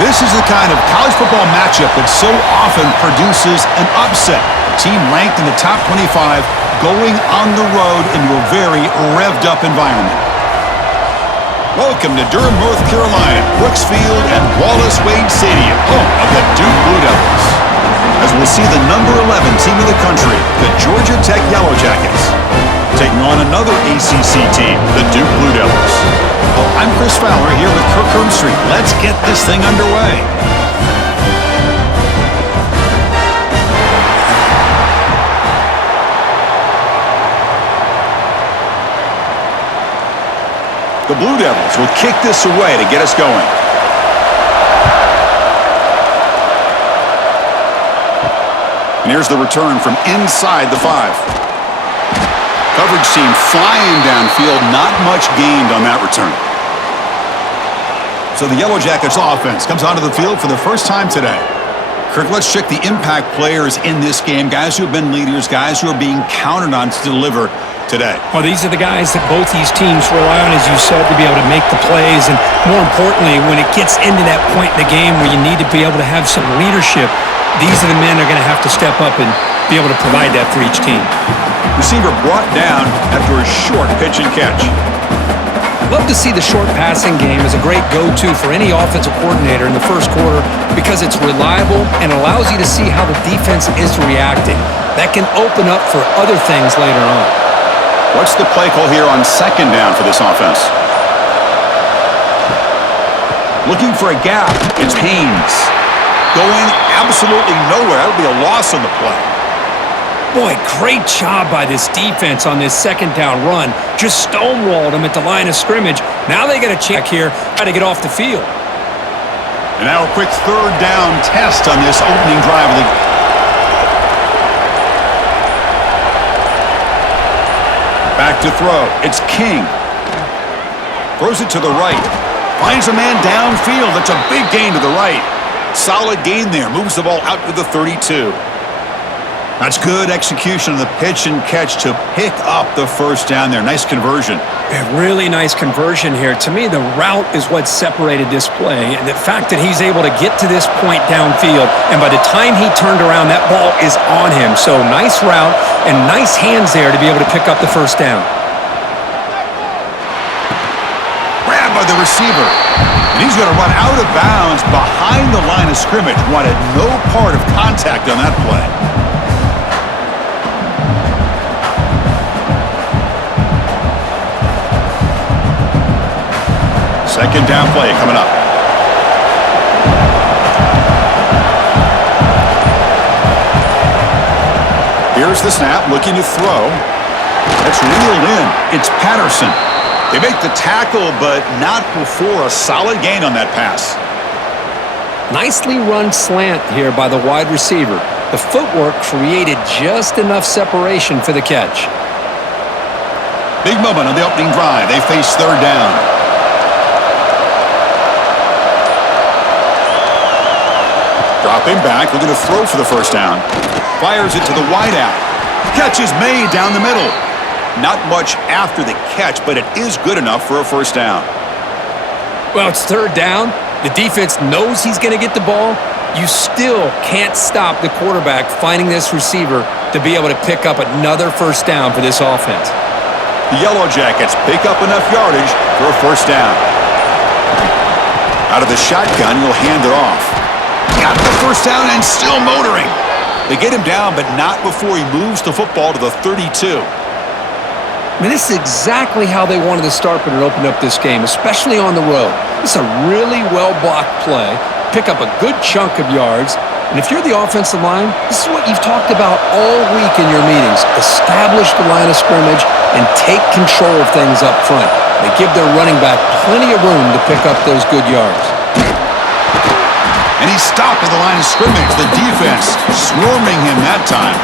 This is the kind of college football matchup that so often produces an upset. A team ranked in the top 25 going on the road into a very revved-up environment. Welcome to Durham, North Carolina, Brooks Field and Wallace Wade Stadium, home of the Duke Blue Devils. As we'll see the number 11 team in the country, the Georgia Tech Yellow Jackets, taking on another ACC team, the Duke Blue Devils. Well, I'm Chris Fowler here with Kirk Hermstreet. Let's get this thing underway. The Blue Devils will kick this away to get us going. And here's the return from inside the 5. Coverage team flying downfield, not much gained on that return. So the Yellow Jackets offense comes onto the field for the first time today. Kirk, let's check the impact players in this game, guys who have been leaders, guys who are being counted on to deliver today. Well, these are the guys that both these teams rely on, as you said, to be able to make the plays. And more importantly, when it gets into that point in the game where you need to be able to have some leadership, these are the men that are going to have to step up and be able to provide that for each team. Receiver brought down after a short pitch and catch. Love to see the short passing game as a great go-to for any offensive coordinator in the first quarter because it's reliable and allows you to see how the defense is reacting. That can open up for other things later on. What's the play call here on second down for this offense? Looking for a gap. It's Haynes. Going absolutely nowhere. That'll be a loss on the play. Boy, great job by this defense on this second down run. Just stonewalled them at the line of scrimmage. Now they got a check here, try to get off the field. And now a quick third down test on this opening drive of the back to throw. It's King. Throws it to the right. Finds a man downfield. That's a big gain to the right. Solid gain there. Moves the ball out to the 32. That's good execution of the pitch and catch to pick up the first down there. Nice conversion. A really nice conversion here. To me, the route is what separated this play. And the fact that he's able to get to this point downfield, and by the time he turned around, that ball is on him. So nice route and nice hands there to be able to pick up the first down. Grabbed by the receiver. And he's going to run out of bounds behind the line of scrimmage. Wanted no part of contact on that play. Second down play coming up. Here's the snap, looking to throw. That's reeled in. It's Patterson. They make the tackle, but not before a solid gain on that pass. Nicely run slant here by the wide receiver. The footwork created just enough separation for the catch. Big moment on the opening drive. They face third down. Dropping back, looking to throw for the first down. Fires it to the wideout. Catch is made down the middle. Not much after the catch, but it is good enough for a first down. Well, it's third down. The defense knows he's going to get the ball. You still can't stop the quarterback finding this receiver to be able to pick up another first down for this offense. The Yellow Jackets pick up enough yardage for a first down. Out of the shotgun, he'll hand it off. Got the first down and still motoring. They get him down, but not before he moves the football to the 32. I mean, this is exactly how they wanted to start when it opened up this game, especially on the road. This is a really well-blocked play. Pick up a good chunk of yards. And if you're the offensive line, this is what you've talked about all week in your meetings. Establish the line of scrimmage and take control of things up front. They give their running back plenty of room to pick up those good yards. And he stopped at the line of scrimmage. The defense swarming him that time.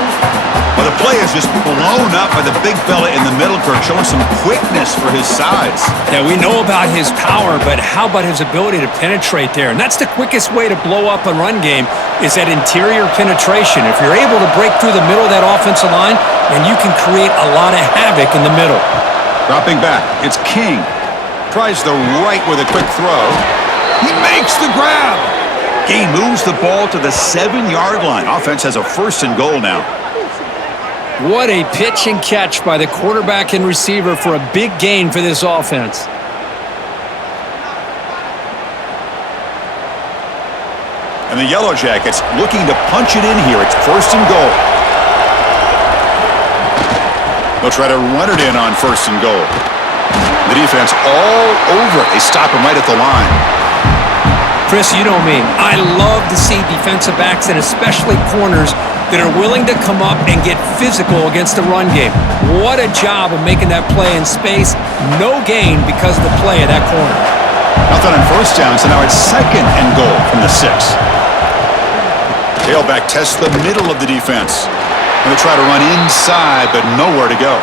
But the play is just blown up by the big fella in the middle, Kirk, showing some quickness for his size. Yeah, we know about his power, but how about his ability to penetrate there? And that's the quickest way to blow up a run game is that interior penetration. If you're able to break through the middle of that offensive line, then you can create a lot of havoc in the middle. Dropping back, it's King. Tries the right with a quick throw. He makes the grab. Gain moves the ball to the 7-yard line. Offense has a 1st and goal now. What a pitch and catch by the quarterback and receiver for a big gain for this offense. And the Yellow Jackets looking to punch it in here. It's 1st and goal. They'll try to run it in on 1st and goal. The defense all over it. They stop him right at the line. Chris, you know me. I love to see defensive backs and especially corners that are willing to come up and get physical against the run game. What a job of making that play in space. No gain because of the play of that corner. Nothing on 1st down, so now it's 2nd and goal from the 6. Tailback tests the middle of the defense. Going to try to run inside, but nowhere to go.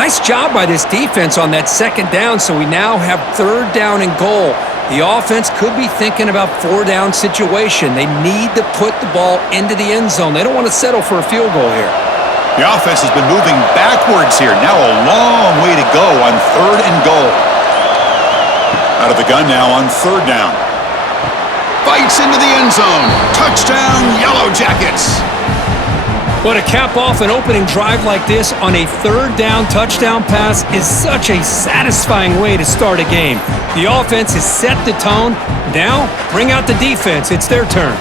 Nice job by this defense on that 2nd down, so we now have 3rd down and goal. The offense could be thinking about 4-down situation. They need to put the ball into the end zone. They don't want to settle for a field goal here. The offense has been moving backwards here. Now a long way to go on 3rd and goal. Out of the gun now on 3rd down. Bites into the end zone. Touchdown, Yellow Jackets. But to cap off an opening drive like this on a 3rd down touchdown pass is such a satisfying way to start a game. The offense has set the tone. Now, bring out the defense. It's their turn.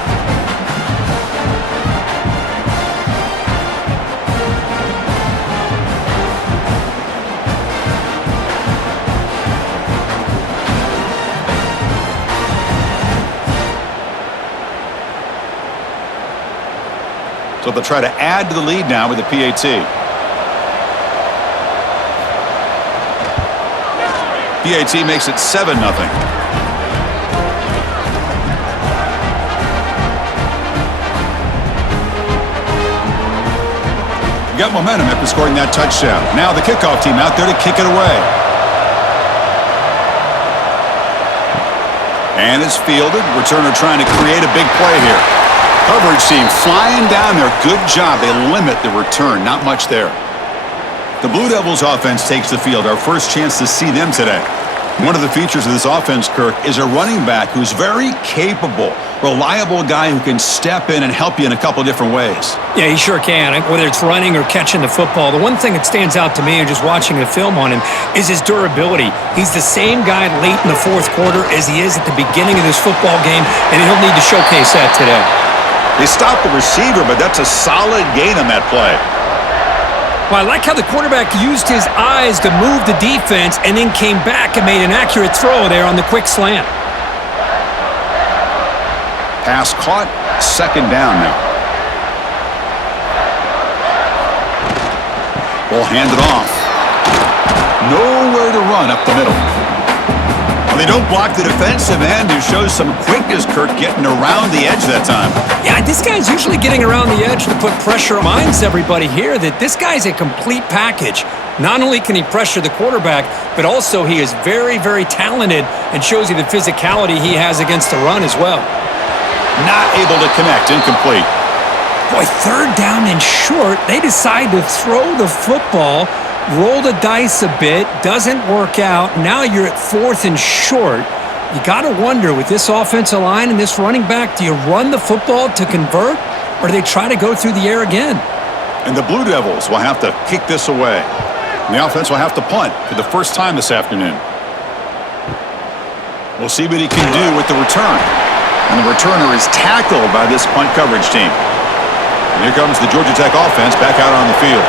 So they'll try to add to the lead now with the PAT. PAT makes it 7-0. Got momentum after scoring that touchdown. Now the kickoff team out there to kick it away. And it's fielded. Returner trying to create a big play here. Coverage team flying down there. Good job. They limit the return. Not much there. The Blue Devils offense takes the field. Our first chance to see them today. One of the features of this offense, Kirk, is a running back who's very capable, reliable guy who can step in and help you in a couple different ways. Yeah, he sure can, whether it's running or catching the football. The one thing that stands out to me and just watching the film on him is his durability. He's the same guy late in the 4th quarter as he is at the beginning of this football game, and he'll need to showcase that today. They stopped the receiver, but that's a solid gain on that play. Well, I like how the quarterback used his eyes to move the defense and then came back and made an accurate throw there on the quick slant. Pass caught, 2nd down now. Ball handed off. Nowhere to run up the middle. Well, they don't block the defensive end, who shows some quickness, Kirk, getting around the edge that time. Yeah, this guy's usually getting around the edge to put pressure. Reminds everybody here that this guy's a complete package. Not only can he pressure the quarterback, but also he is very, very talented and shows you the physicality he has against the run as well. Not able to connect, incomplete. Boy, 3rd down and short. They decide to throw the football, roll the dice a bit, doesn't work out. Now you're at 4th and short. You got to wonder, with this offensive line and this running back, do you run the football to convert, or do they try to go through the air again? And the Blue Devils will have to kick this away. And the offense will have to punt for the first time this afternoon. We'll see what he can do with the return. And the returner is tackled by this punt coverage team. And here comes the Georgia Tech offense back out on the field.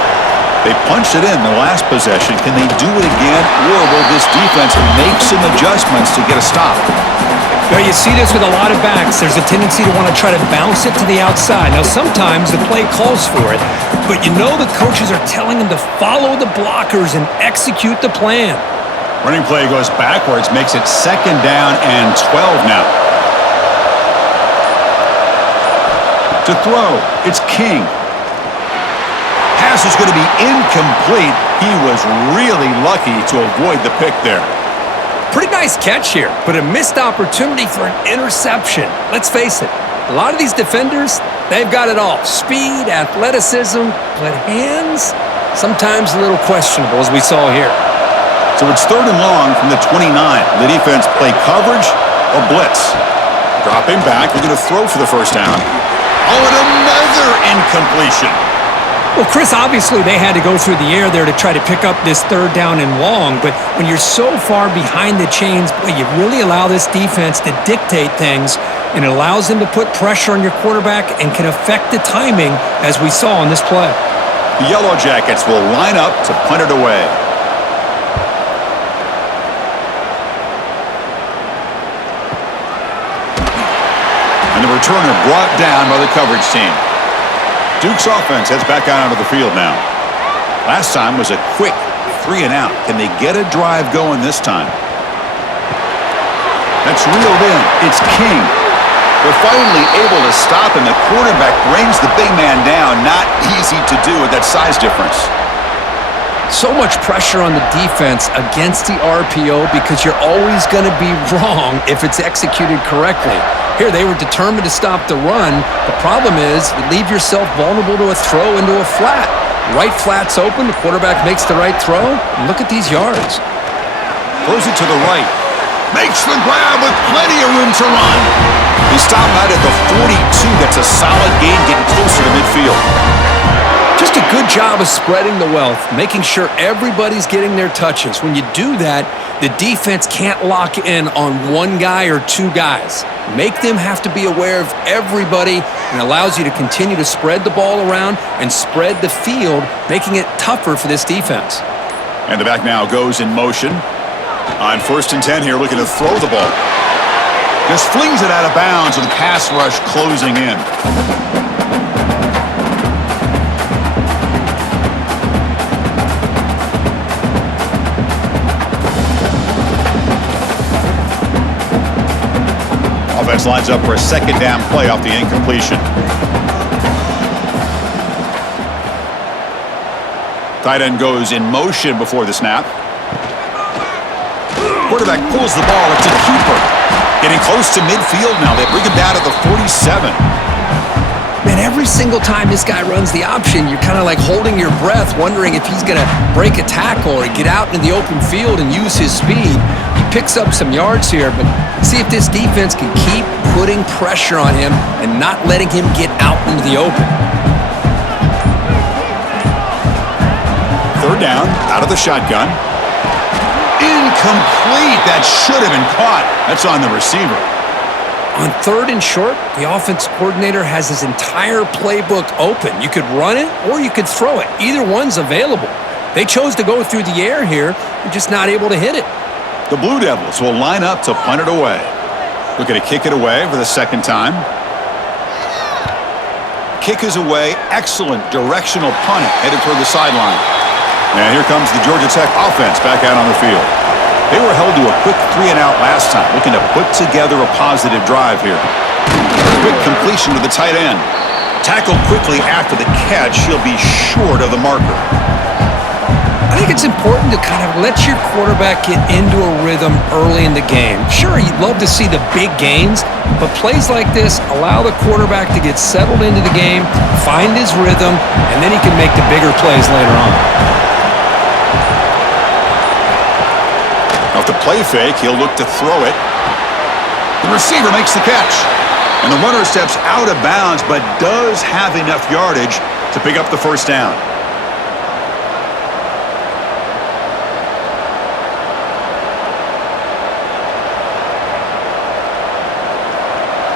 They punched it in the last possession. Can they do it again, or will this defense make some adjustments to get a stop? Now, you see this with a lot of backs. There's a tendency to want to try to bounce it to the outside. Now, sometimes the play calls for it, but you know the coaches are telling them to follow the blockers and execute the plan. Running play goes backwards, makes it 2nd down and 12 now. To throw, it's King. Pass is going to be incomplete. He was really lucky to avoid the pick there. Pretty nice catch here, but a missed opportunity for an interception. Let's face it, a lot of these defenders, they've got it all. Speed, athleticism, but hands, sometimes a little questionable, as we saw here. So it's 3rd and long from the 29. The defense play coverage or blitz. Dropping back, looking to throw for the first down. Oh, and another incompletion. Well, Chris, obviously they had to go through the air there to try to pick up this third down and long, but when you're so far behind the chains, boy, you really allow this defense to dictate things, and it allows them to put pressure on your quarterback and can affect the timing, as we saw on this play. The Yellow Jackets will line up to punt it away. And the returner brought down by the coverage team. Duke's offense heads back out onto the field now. Last time was a quick 3 and out. Can they get a drive going this time? That's reeled in. It's King. They're finally able to stop, and the quarterback brings the big man down. Not easy to do with that size difference. So much pressure on the defense against the RPO because you're always going to be wrong if it's executed correctly. Here, they were determined to stop the run. The problem is you leave yourself vulnerable to a throw into a flat. Right flat's open, the quarterback makes the right throw, and look at these yards. Throws it to the right. Makes the grab with plenty of room to run. He stopped out at the 42. That's a solid gain, getting closer to midfield. Just a good job of spreading the wealth, making sure everybody's getting their touches. When you do that, the defense can't lock in on one guy or two guys. Make them have to be aware of everybody, and allows you to continue to spread the ball around and spread the field, making it tougher for this defense. And the back now goes in motion. On 1st and 10 here, looking to throw the ball. Just flings it out of bounds with the pass rush closing in. Offense lines up for a second down play off the incompletion. Tight end goes in motion before the snap. Quarterback pulls the ball. It's a keeper. Getting close to midfield now. They bring him down to the 47. Man, every single time this guy runs the option, you're kind of like holding your breath, wondering if he's going to break a tackle or get out into the open field and use his speed. He picks up some yards here, but see if this defense can keep putting pressure on him and not letting him get out into the open. 3rd down, out of the shotgun. Incomplete. That should have been caught. That's on the receiver. On 3rd and short, the offense coordinator has his entire playbook open. You could run it or you could throw it. Either one's available. They chose to go through the air here. They're just not able to hit it. The Blue Devils will line up to punt it away. Looking to kick it away for the second time. Kick is away. Excellent directional punt headed toward the sideline. And here comes the Georgia Tech offense back out on the field. They were held to a quick 3 and out last time, looking to put together a positive drive here. Quick completion to the tight end. Tackled quickly after the catch. He'll be short of the marker. I think it's important to kind of let your quarterback get into a rhythm early in the game. Sure, you'd love to see the big gains, but plays like this allow the quarterback to get settled into the game, find his rhythm, and then he can make the bigger plays later on. Off the play fake, he'll look to throw it. The receiver makes the catch. And the runner steps out of bounds, but does have enough yardage to pick up the first down.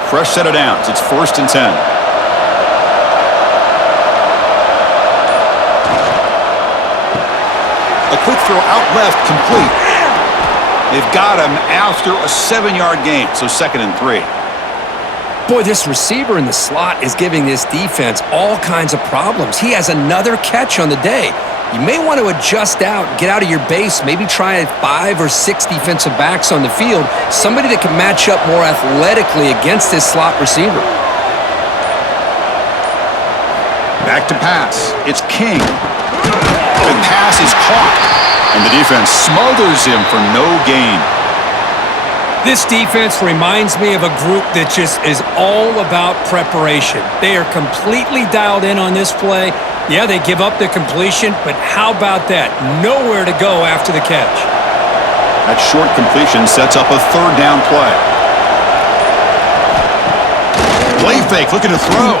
Fresh set of downs. It's 1st and 10. A quick throw out left, complete. They've got him after a 7-yard gain, so 2nd and 3. Boy, this receiver in the slot is giving this defense all kinds of problems. He has another catch on the day. You may want to adjust out, get out of your base, maybe try 5 or 6 defensive backs on the field, somebody that can match up more athletically against this slot receiver. Back to pass. It's King. The pass is caught. And the defense smothers him for no gain. This defense reminds me of a group that just is all about preparation. They are completely dialed in on this play. Yeah, they give up the completion, but how about that? Nowhere to go after the catch. That short completion sets up a 3rd down play. Play fake, looking to throw.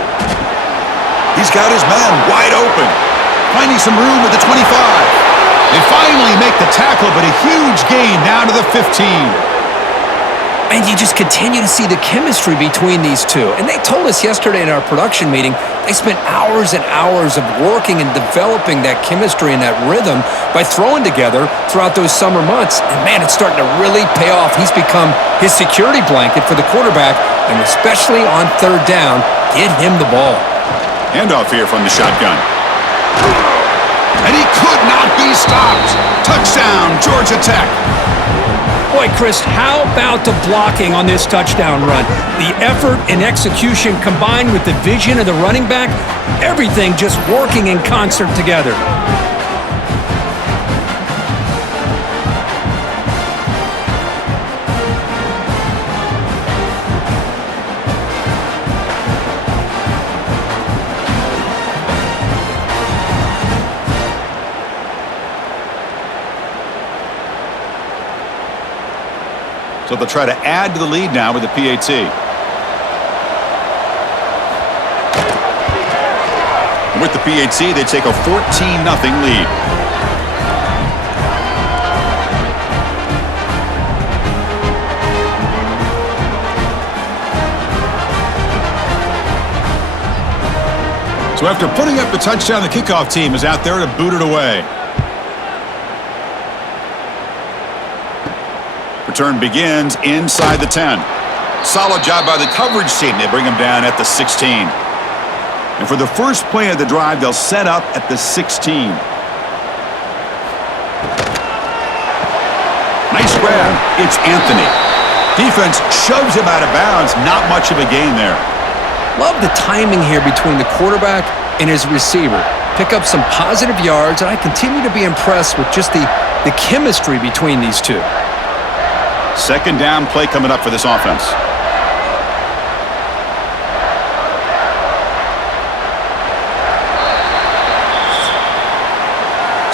He's got his man wide open. Finding some room at the 25. They finally make the tackle, but a huge gain down to the 15. And you just continue to see the chemistry between these two. And they told us yesterday in our production meeting, they spent hours and hours of working and developing that chemistry and that rhythm by throwing together throughout those summer months. And man, it's starting to really pay off. He's become his security blanket for the quarterback, and especially on third down, get him the ball. Handoff here from the shotgun. And he could not be stopped. Touchdown, Georgia Tech. Boy, Chris, how about the blocking on this touchdown run? The effort and execution combined with the vision of the running back, everything just working in concert together. So they'll try to add to the lead now with the PAT. And with the PAT, they take a 14-0 lead. So after putting up the touchdown, the kickoff team is out there to boot it away. Return begins inside the 10. Solid job by the coverage team. They bring him down at the 16. And for the first play of the drive, they'll set up at the 16. Nice grab. It's Anthony. Defense shoves him out of bounds. Not much of a gain there. Love the timing here between the quarterback and his receiver. Pick up some positive yards, and I continue to be impressed with just the chemistry between these two. Second down play coming up for this offense.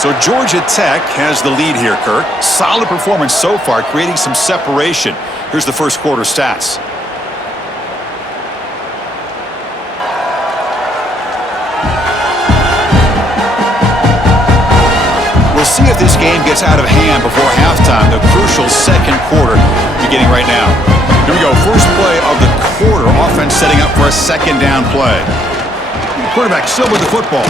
So Georgia Tech has the lead here, Kirk. Solid performance so far, creating some separation. Here's the first quarter stats. We'll see if this game gets out of hand before halftime, the crucial second quarter beginning right now. Here we go, first play of the quarter. Offense setting up for a second down play. Quarterback still with the football.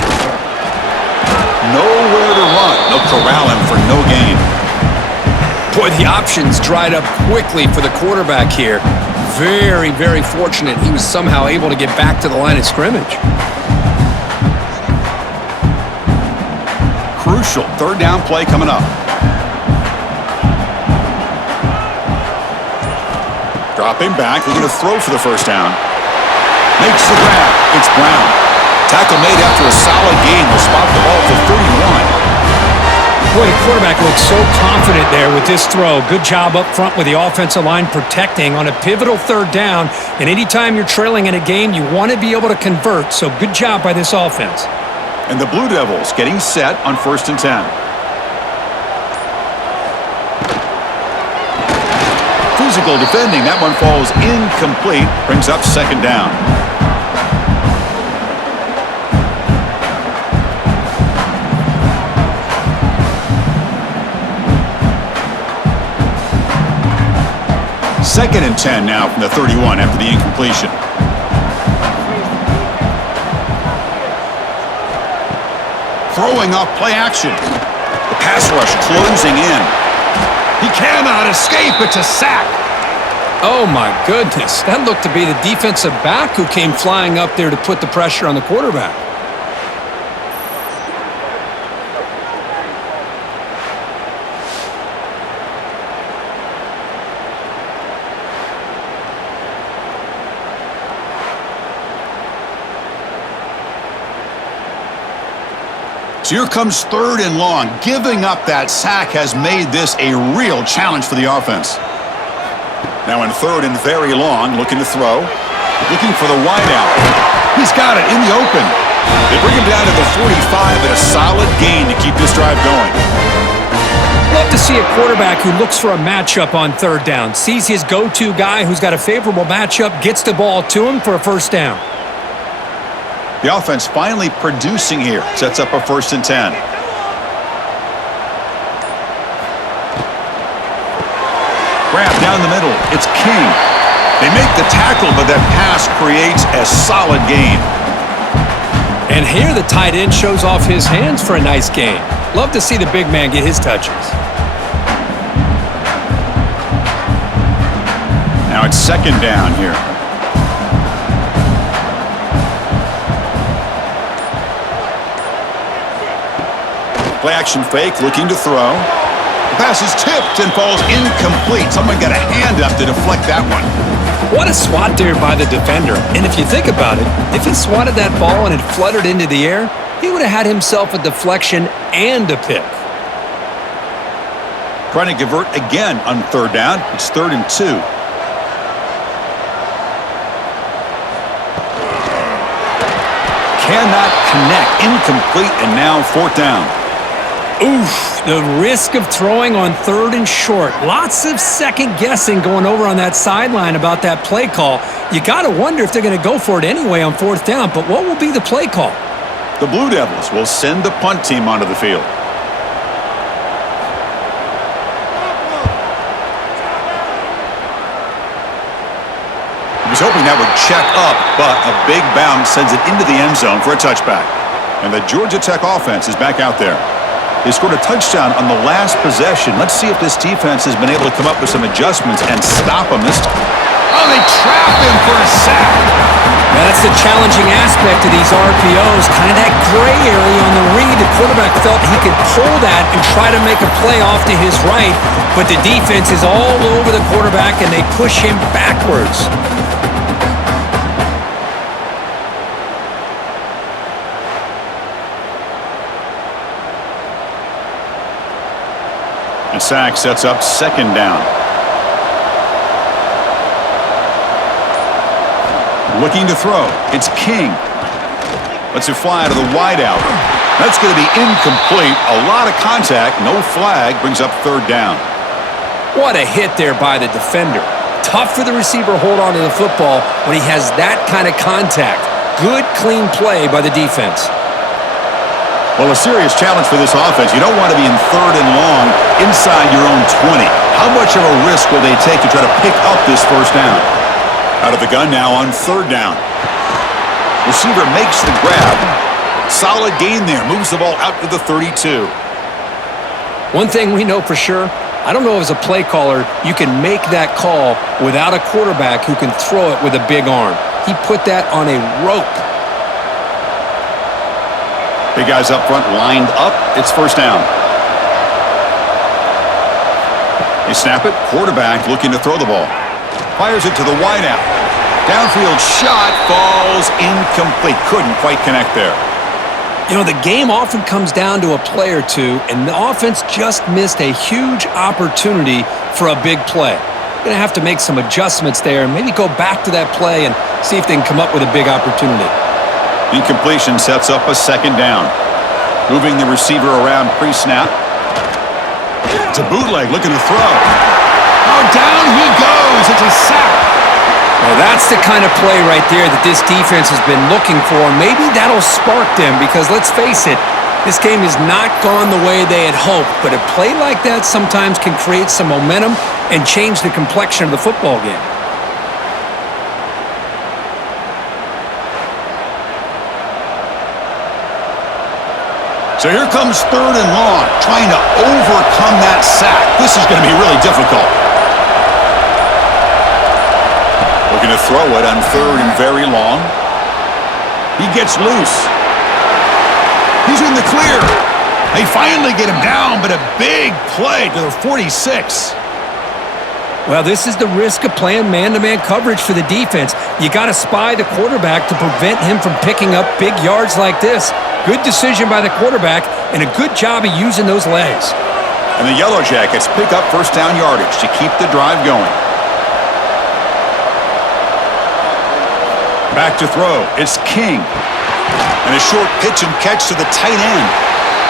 Nowhere to run. They'll corral him for no gain. Boy, the options dried up quickly for the quarterback here. Very, very fortunate he was somehow able to get back to the line of scrimmage. Crucial third down play coming up. Dropping back, looking to throw for the first down. Makes the grab. It's Brown. Tackle made after a solid gain. Will spot the ball for 31. Boy, the quarterback looks so confident there with this throw. Good job up front with the offensive line protecting on a pivotal third down. And anytime you're trailing in a game, you want to be able to convert. So good job by this offense. And the Blue Devils getting set on 1st and 10. Physical defending. That one falls incomplete. Brings up second down. Second and 10 now from the 31 after the incompletion. Throwing off play action. The pass rush closing in. He cannot escape. It's a sack. Oh, my goodness. That looked to be the defensive back who came flying up there to put the pressure on the quarterback. So here comes 3rd and long. Giving up that sack has made this a real challenge for the offense. Now in 3rd and very long, looking to throw. Looking for the wideout. He's got it in the open. They bring him down to the 45 and a solid gain to keep this drive going. Love to see a quarterback who looks for a matchup on third down, sees his go-to guy who's got a favorable matchup, gets the ball to him for a first down. The offense finally producing here. Sets up a 1st and 10. Grab down the middle. It's King. They make the tackle, but that pass creates a solid gain. And here the tight end shows off his hands for a nice gain. Love to see the big man get his touches. Now it's 2nd down here. Play action fake, looking to throw. The pass is tipped and falls incomplete. Someone got a hand up to deflect that one. What a swat there by the defender. And if you think about it, if he swatted that ball and it fluttered into the air, he would have had himself a deflection and a pick. Trying to convert again on 3rd down. It's 3rd and 2. Cannot connect. Incomplete, and now 4th down. Oof, the risk of throwing on 3rd and short. Lots of second guessing going over on that sideline about that play call. You got to wonder if they're going to go for it anyway on 4th down, but what will be the play call? The Blue Devils will send the punt team onto the field. He was hoping that would check up, but a big bounce sends it into the end zone for a touchback. And the Georgia Tech offense is back out there. They scored a touchdown on the last possession. Let's see if this defense has been able to come up with some adjustments and stop them this time. Oh, they trap him for a sack. Now, that's the challenging aspect of these RPOs, kind of that gray area on the read. The quarterback felt he could pull that and try to make a play off to his right, but the defense is all over the quarterback, and they push him backwards. And sack sets up 2nd down. Looking to throw. It's King. Lets it fly to the wideout. That's going to be incomplete. A lot of contact. No flag. Brings up 3rd down. What a hit there by the defender. Tough for the receiver to hold on to the football when he has that kind of contact. Good, clean play by the defense. Well, a serious challenge for this offense. You don't want to be in 3rd and long inside your own 20. How much of a risk will they take to try to pick up this 1st down? Out of the gun now on 3rd down. Receiver makes the grab. Solid gain there. Moves the ball out to the 32. One thing we know for sure, I don't know as a play caller, you can make that call without a quarterback who can throw it with a big arm. He put that on a rope. Big guys up front lined up. It's 1st down. They snap it. Quarterback looking to throw the ball. Fires it to the wideout. Downfield shot falls incomplete. Couldn't quite connect there. You know, the game often comes down to a play or two, and the offense just missed a huge opportunity for a big play. Going to have to make some adjustments there and maybe go back to that play and see if they can come up with a big opportunity. Incompletion sets up a 2nd down. Moving the receiver around pre-snap. It's a bootleg looking to throw. Oh, down he goes. It's a sack. Well, that's the kind of play right there that this defense has been looking for. Maybe that'll spark them because, let's face it, this game has not gone the way they had hoped. But a play like that sometimes can create some momentum and change the complexion of the football game. So here comes 3rd and long, trying to overcome that sack. This is going to be really difficult. Looking to throw it on 3rd and very long. He gets loose. He's in the clear. They finally get him down, but a big play to the 46. Well, this is the risk of playing man-to-man coverage for the defense. You got to spy the quarterback to prevent him from picking up big yards like this. Good decision by the quarterback and a good job of using those legs. And the Yellow Jackets pick up 1st down yardage to keep the drive going. Back to throw. It's King. And a short pitch and catch to the tight end.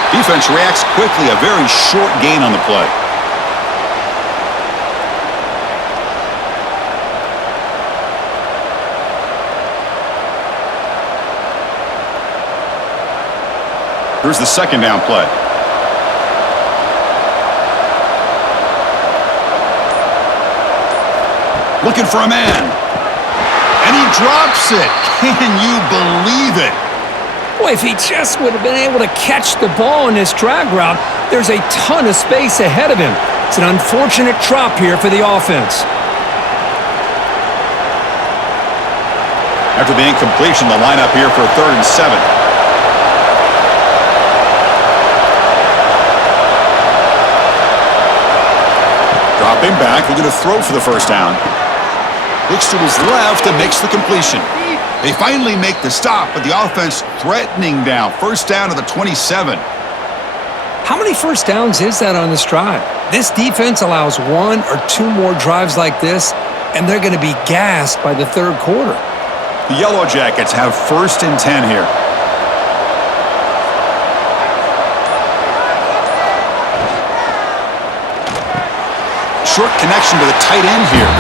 Defense reacts quickly. A very short gain on the play. Here's the second down play. Looking for a man. And he drops it. Can you believe it? Boy, if he just would have been able to catch the ball in this drag route, there's a ton of space ahead of him. It's an unfortunate drop here for the offense. After the incompletion, the lineup here for a 3rd and 7. Dropping back, looking to throw for the first down. Looks to his left and makes the completion. They finally make the stop, but the offense threatening down. First down to the 27. How many first downs is that on this drive? This defense allows 1 or 2 more drives like this, and they're going to be gassed by the third quarter. The Yellow Jackets have 1st and 10 here. Short connection to the tight end here.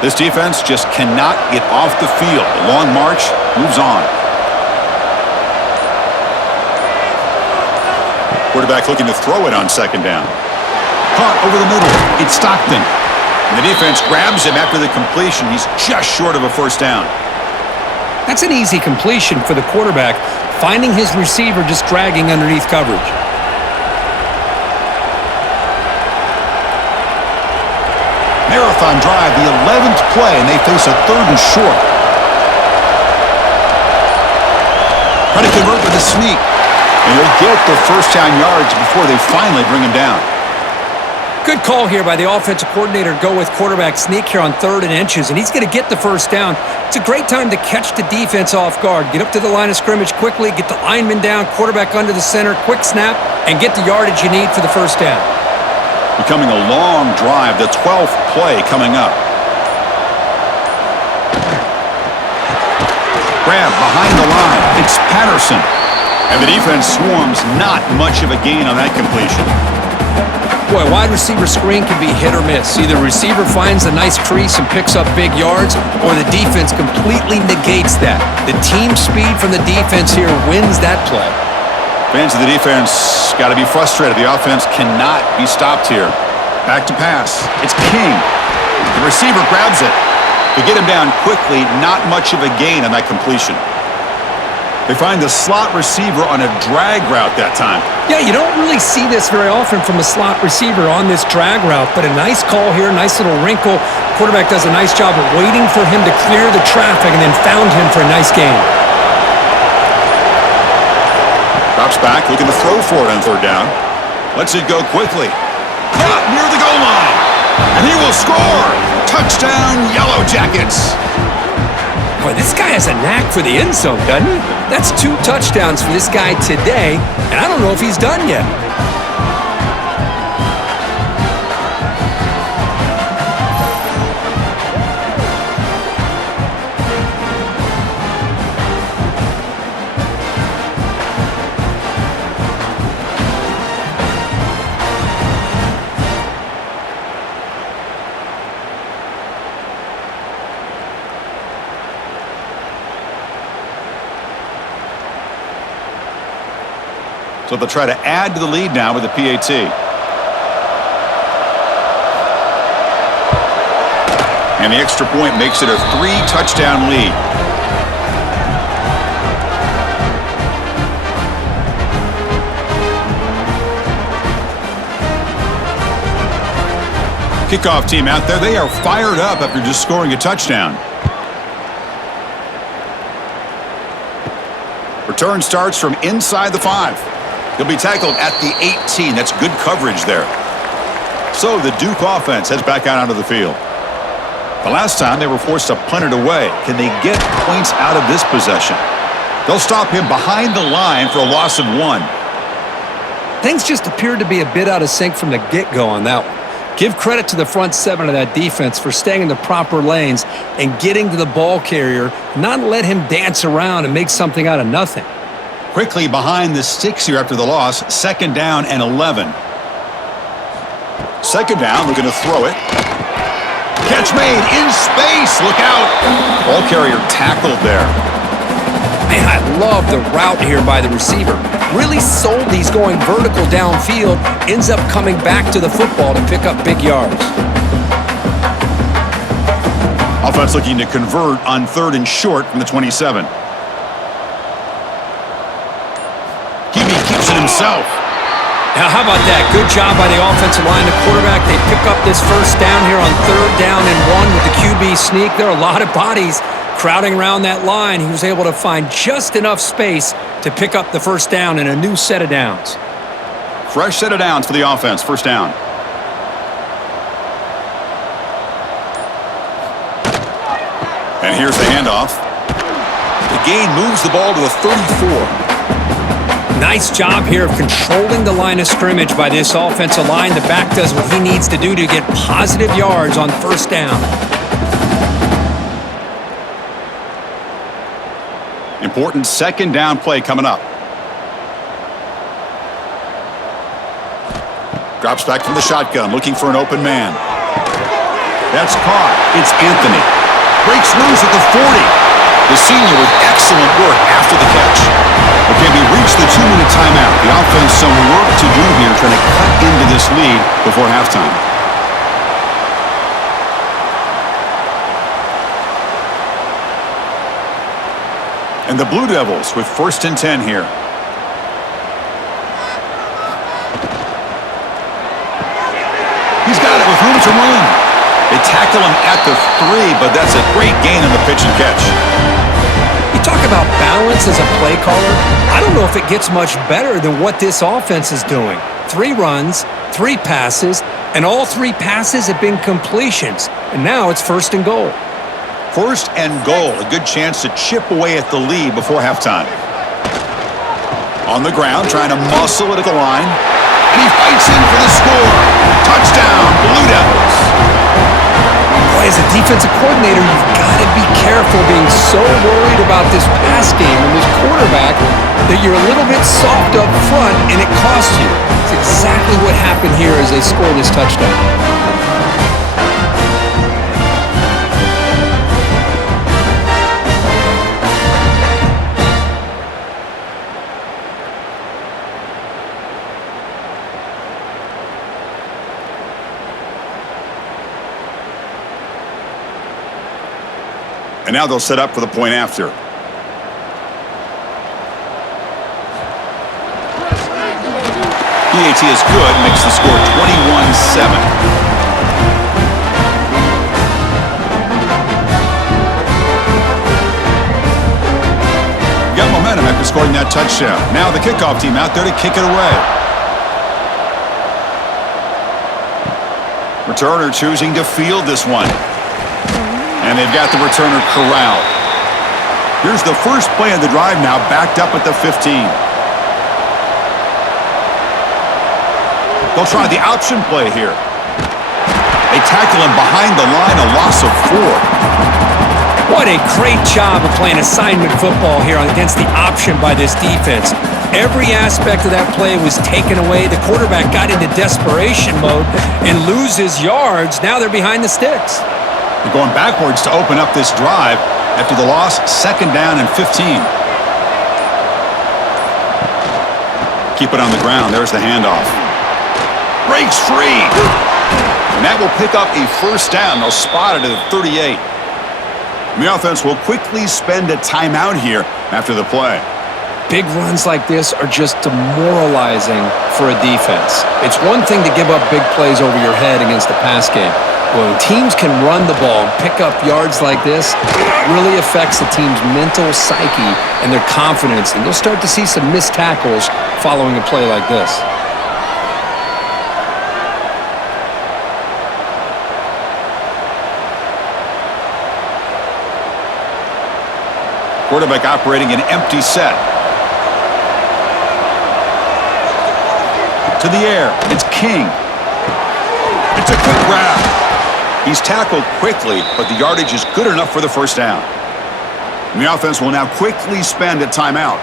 This defense just cannot get off the field. The long march moves on. Quarterback looking to throw it on second down. Caught over the middle. It's Stockton. And the defense grabs him after the completion. He's just short of a first down. That's an easy completion for the quarterback, finding his receiver just dragging underneath coverage. Marathon drive, the 11th play, and they face a 3rd and short. Try to convert with a sneak. And they'll get the first down yards before they finally bring him down. Good call here by the offensive coordinator. Go with quarterback sneak here on 3rd and inches, and he's going to get the first down. It's a great time to catch the defense off guard. Get up to the line of scrimmage quickly, get the lineman down, quarterback under the center, quick snap, and get the yardage you need for the first down. Becoming a long drive, the 12th play coming up. Grab behind the line. It's Patterson. And the defense swarms, not much of a gain on that completion. Boy, wide receiver screen can be hit or miss. Either receiver finds a nice crease and picks up big yards, or the defense completely negates that. The team speed from the defense here wins that play. Fans of the defense got to be frustrated. The offense cannot be stopped here. Back to pass. It's King. The receiver grabs it. They get him down quickly. Not much of a gain on that completion. They find the slot receiver on a drag route that time. Yeah, you don't really see this very often from a slot receiver on this drag route, but a nice call here, nice little wrinkle. Quarterback does a nice job of waiting for him to clear the traffic and then found him for a nice gain. Drops back, looking to throw for it on 3rd down. Lets it go quickly. Caught near the goal line. And he will score. Touchdown, Yellow Jackets. Boy, this guy has a knack for the end zone, doesn't he? That's 2 touchdowns for this guy today, and I don't know if he's done yet. So they'll try to add to the lead now with the PAT. And the extra point makes it a 3-touchdown lead. Kickoff team out there, they are fired up after just scoring a touchdown. Return starts from inside the 5. He'll be tackled at the 18. That's good coverage there. So the Duke offense heads back out onto the field. The last time they were forced to punt it away. Can they get points out of this possession? They'll stop him behind the line for a loss of 1. Things just appeared to be a bit out of sync from the get-go on that one. Give credit to the front 7 of that defense for staying in the proper lanes and getting to the ball carrier, not let him dance around and make something out of nothing. Quickly behind the sticks here after the loss. 2nd down and 11. 2nd down, looking to throw it. Catch made in space. Look out. Ball carrier tackled there. Man, I love the route here by the receiver. Really sold these going vertical downfield. Ends up coming back to the football to pick up big yards. Offense looking to convert on 3rd and short from the 27. He keeps it himself. Now, how about that? Good job by the offensive line. The quarterback, they pick up this 1st down here on 3rd down and 1 with the QB sneak. There are a lot of bodies crowding around that line. He was able to find just enough space to pick up the 1st down and a new set of downs. Fresh set of downs for the offense. 1st down. And here's the handoff. The gain moves the ball to the 34. Nice job here of controlling the line of scrimmage by this offensive line. The back does what he needs to do to get positive yards on 1st down. Important 2nd down play coming up. Drops back from the shotgun, looking for an open man. That's caught. It's Anthony. Breaks loose at the 40. The senior with excellent work after the catch. Okay, we reached the 2-minute timeout. The offense some work to do here, trying to cut into this lead before halftime. And the Blue Devils with 1st and 10 here. He's got it with room to run. They tackle him at the 3, but that's a great gain on the pitch and catch. You talk about balance as a play caller. I don't know if it gets much better than what this offense is doing. 3 runs, 3 passes, and all 3 passes have been completions. And now it's 1st and goal. 1st and goal. A good chance to chip away at the lead before halftime. On the ground, trying to muscle it at the line. And he fights in for the score. Touchdown, Blue Devils. Boy, as a defensive coordinator, you've got to be careful being so worried about this pass game and this quarterback that you're a little bit soft up front and it costs you. It's exactly what happened here as they score this touchdown. And now they'll set up for the point after. PAT is good, makes the score 21-7. Got momentum after scoring that touchdown. Now the kickoff team out there to kick it away. Returner choosing to field this one. And they've got the returner corralled. Here's the first play of the drive now, backed up at the 15. They'll try the option play here. They tackle him behind the line, a loss of 4. What a great job of playing assignment football here against the option by this defense. Every aspect of that play was taken away. The quarterback got into desperation mode and loses yards. Now they're behind the sticks. They're going backwards to open up this drive after the loss, 2nd down and 15. Keep it on the ground. There's the handoff. Breaks free. And that will pick up a 1st down. They'll spot it at the 38. And the offense will quickly spend a timeout here after the play. Big runs like this are just demoralizing for a defense. It's one thing to give up big plays over your head against the pass game. When teams can run the ball and pick up yards like this, it really affects the team's mental psyche and their confidence. And you'll start to see some missed tackles following a play like this. Quarterback operating an empty set. To the air. It's King. It's a quick grab. He's tackled quickly, but the yardage is good enough for the 1st down. And the offense will now quickly spend a timeout.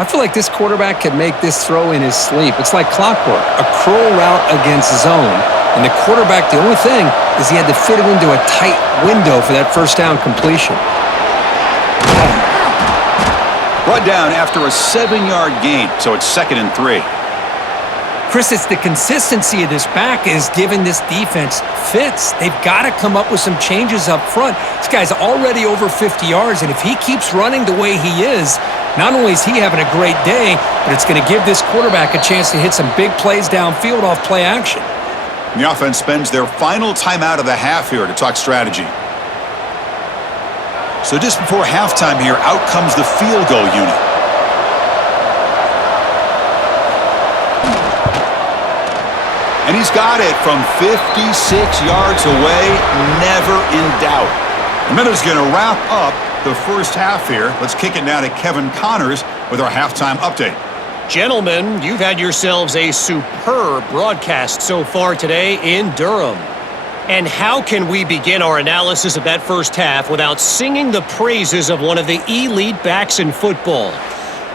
I feel like this quarterback could make this throw in his sleep. It's like clockwork, a curl route against zone. And the quarterback, the only thing is he had to fit it into a tight window for that first down completion. Brought down after a 7-yard gain, so it's 2nd and 3. Chris, it's the consistency of this back is giving this defense fits. They've got to come up with some changes up front. This guy's already over 50 yards, and if he keeps running the way he is, not only is he having a great day, but it's going to give this quarterback a chance to hit some big plays downfield off play action. The offense spends their final timeout of the half here to talk strategy. So just before halftime here, out comes the field goal unit. And he's got it from 56 yards away, never in doubt. The minute's going to wrap up the first half here. Let's kick it now to Kevin Connors with our halftime update. Gentlemen, you've had yourselves a superb broadcast so far today in Durham. And how can we begin our analysis of that first half without singing the praises of one of the elite backs in football?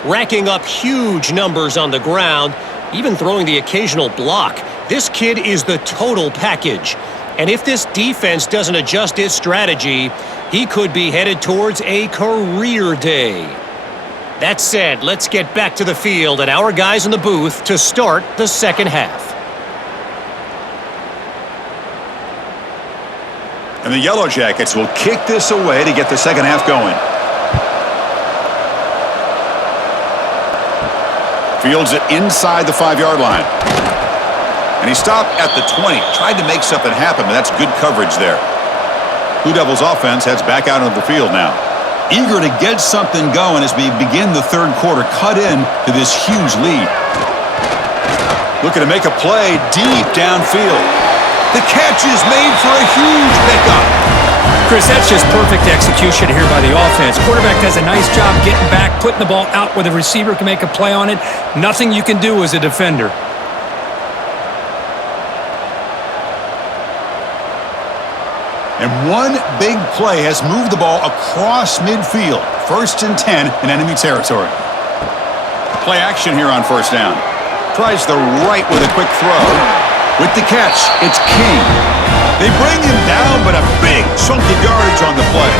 Racking up huge numbers on the ground, even throwing the occasional block. This kid is the total package. And if this defense doesn't adjust its strategy, he could be headed towards a career day. That said, let's get back to the field and our guys in the booth to start the second half. And the Yellow Jackets will kick this away to get the second half going. Fields it inside the 5-yard line. And he stopped at the 20. Tried to make something happen, but that's good coverage there. Blue Devils offense heads back out onto the field now. Eager to get something going as we begin the third quarter. Cut in to this huge lead. Looking to make a play deep downfield. The catch is made for a huge pickup. Chris, that's just perfect execution here by the offense. Quarterback does a nice job getting back, putting the ball out where the receiver can make a play on it. Nothing you can do as a defender. And one big play has moved the ball across midfield. 1st and 10 in enemy territory. Play action here on first down. Tries the right with a quick throw. With the catch, it's King. They bring him down, but a big chunk of yardage on the play.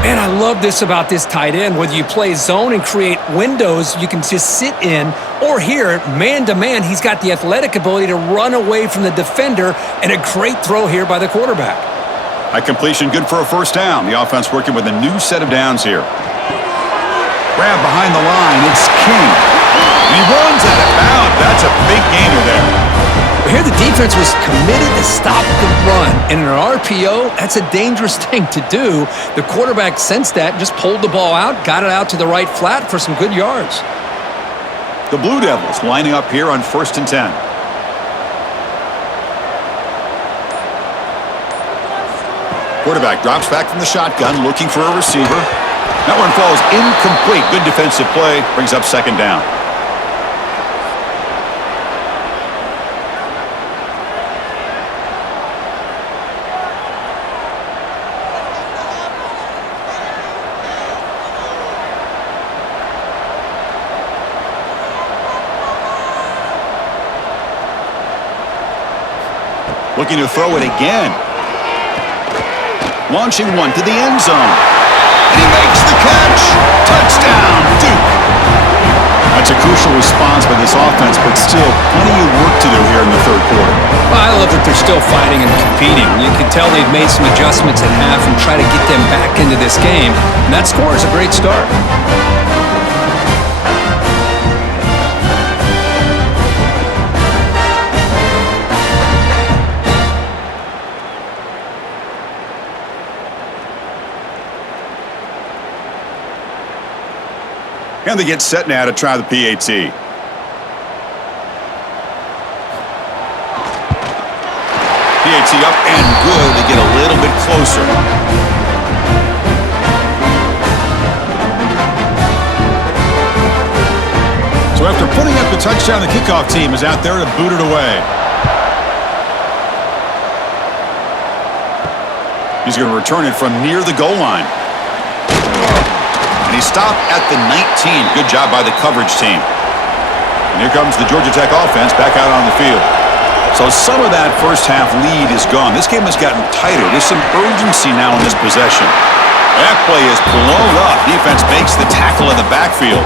Man, I love this about this tight end. Whether you play zone and create windows you can just sit in, or here, man-to-man, he's got the athletic ability to run away from the defender, and a great throw here by the quarterback. A completion good for a first down. The offense working with a new set of downs here. Grab behind the line. It's King. And he runs out of bounds. That's a big gainer there. Here the defense was committed to stop the run. And in an RPO, that's a dangerous thing to do. The quarterback sensed that, just pulled the ball out, got it out to the right flat for some good yards. The Blue Devils lining up here on 1st and 10. Quarterback drops back from the shotgun, looking for a receiver. That one falls incomplete. Good defensive play, brings up 2nd down. Looking to throw it again. Launching one to the end zone. And he makes the catch. Touchdown, Duke. That's a crucial response by this offense, but still plenty of work to do here in the third quarter. Well, I love that they're still fighting and competing. You can tell they've made some adjustments at half and try to get them back into this game. And that score is a great start. And they get set now to try the PAT. PAT up and good to get a little bit closer. So after putting up the touchdown, the kickoff team is out there to boot it away. He's going to return it from near the goal line. And he stopped at the 19. Good job by the coverage team. And here comes the Georgia Tech offense back out on the field. So some of that first half lead is gone. This game has gotten tighter. There's some urgency now in this possession. That play is blown up. Defense makes the tackle in the backfield.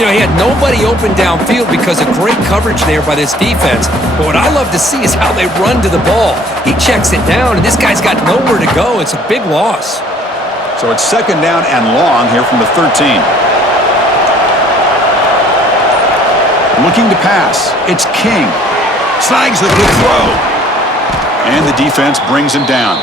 You know, he had nobody open downfield because of great coverage there by this defense. But what I love to see is how they run to the ball. He checks it down, and this guy's got nowhere to go. It's a big loss. So it's second down and long here from the 13. Looking to pass. It's King. Snags the good throw. And the defense brings him down.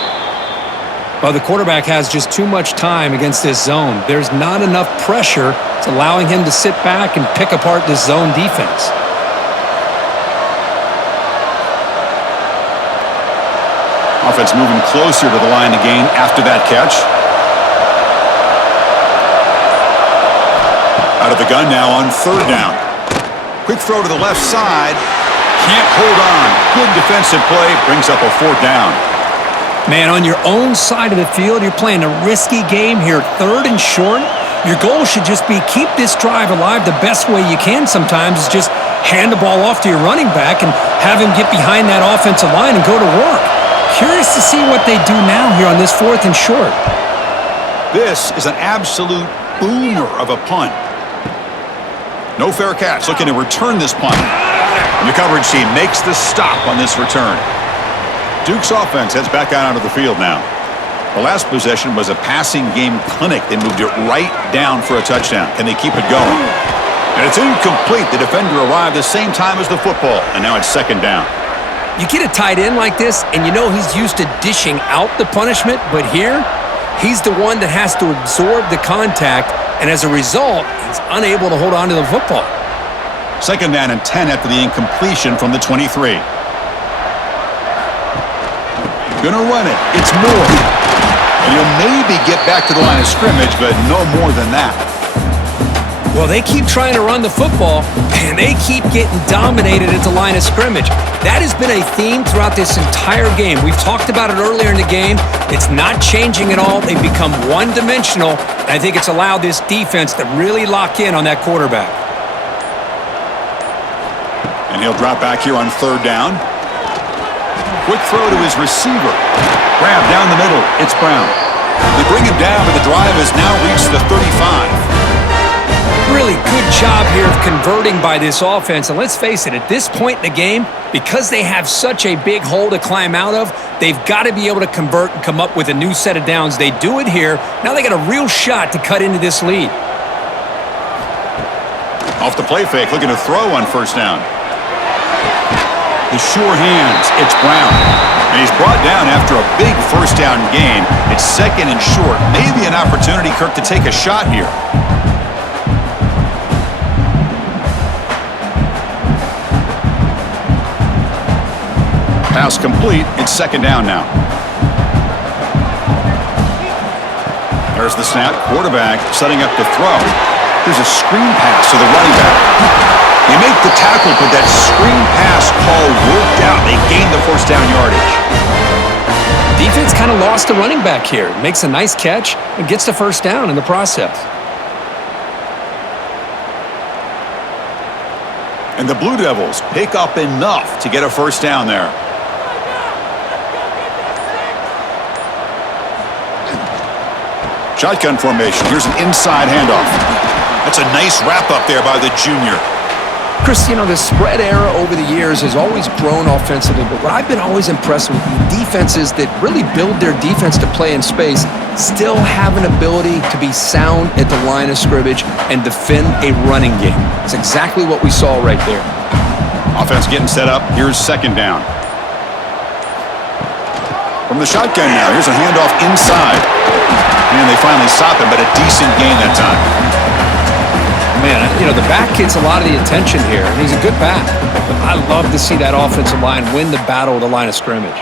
Well, the quarterback has just too much time against this zone. There's not enough pressure. It's allowing him to sit back and pick apart this zone defense. Offense moving closer to the line to gain after that catch. Out of the gun now on third down. Quick throw to the left side. Can't hold on. Good defensive play. Brings up a fourth down. Man, on your own side of the field, you're playing a risky game here. Third and short. Your goal should just be keep this drive alive the best way you can sometimes is just hand the ball off to your running back and have him get behind that offensive line and go to work. Curious to see what they do now here on this fourth and short. This is an absolute boomer of a punt. No fair catch. Looking to return this punt. And the coverage team makes the stop on this return. Duke's offense heads back out onto the field now. The last possession was a passing game clinic. They moved it right down for a touchdown. Can they keep it going? And it's incomplete. The defender arrived the same time as the football, and now it's second down. You get a tight end like this, and you know he's used to dishing out the punishment, but here, he's the one that has to absorb the contact, and as a result, he's unable to hold on to the football. Second down and 10 after the incompletion from the 23. Gonna run it. It's Moore. And he'll maybe get back to the line of scrimmage, but no more than that. Well, they keep trying to run the football, and they keep getting dominated at the line of scrimmage. That has been a theme throughout this entire game. We've talked about it earlier in the game. It's not changing at all. They've become one-dimensional, and I think it's allowed this defense to really lock in on that quarterback. And he'll drop back here on third down. Quick throw to his receiver. Grab down the middle. It's Brown. They bring him down, but the drive has now reached the 35. Really good job here of converting by this offense. And let's face it, at this point in the game, because they have such a big hole to climb out of, they've got to be able to convert and come up with a new set of downs. They do it here. Now they got a real shot to cut into this lead. Off the play fake, looking to throw on first down. The sure hands, it's Brown. And he's brought down after a big first down gain. It's second and short. Maybe an opportunity, Kirk, to take a shot here. Pass complete. It's second down now. There's the snap. Quarterback setting up to throw. There's a screen pass to the running back. They make the tackle, but that screen pass call worked out. They gained the first down yardage. Defense kind of lost the running back here. Makes a nice catch and gets the first down in the process. And the Blue Devils pick up enough to get a first down there. Shotgun formation. Here's an inside handoff. That's a nice wrap-up there by the junior. Chris, you know, the spread era over the years has always grown offensively, but what I've been always impressed with defenses that really build their defense to play in space still have an ability to be sound at the line of scrimmage and defend a running game. It's exactly what we saw right there. Offense getting set up. Here's second down. From the shotgun now, here's a handoff inside. And they finally stop him, but a decent gain that time. Man, you know, the back gets a lot of the attention here, and he's a good back. But I love to see that offensive line win the battle of the line of scrimmage.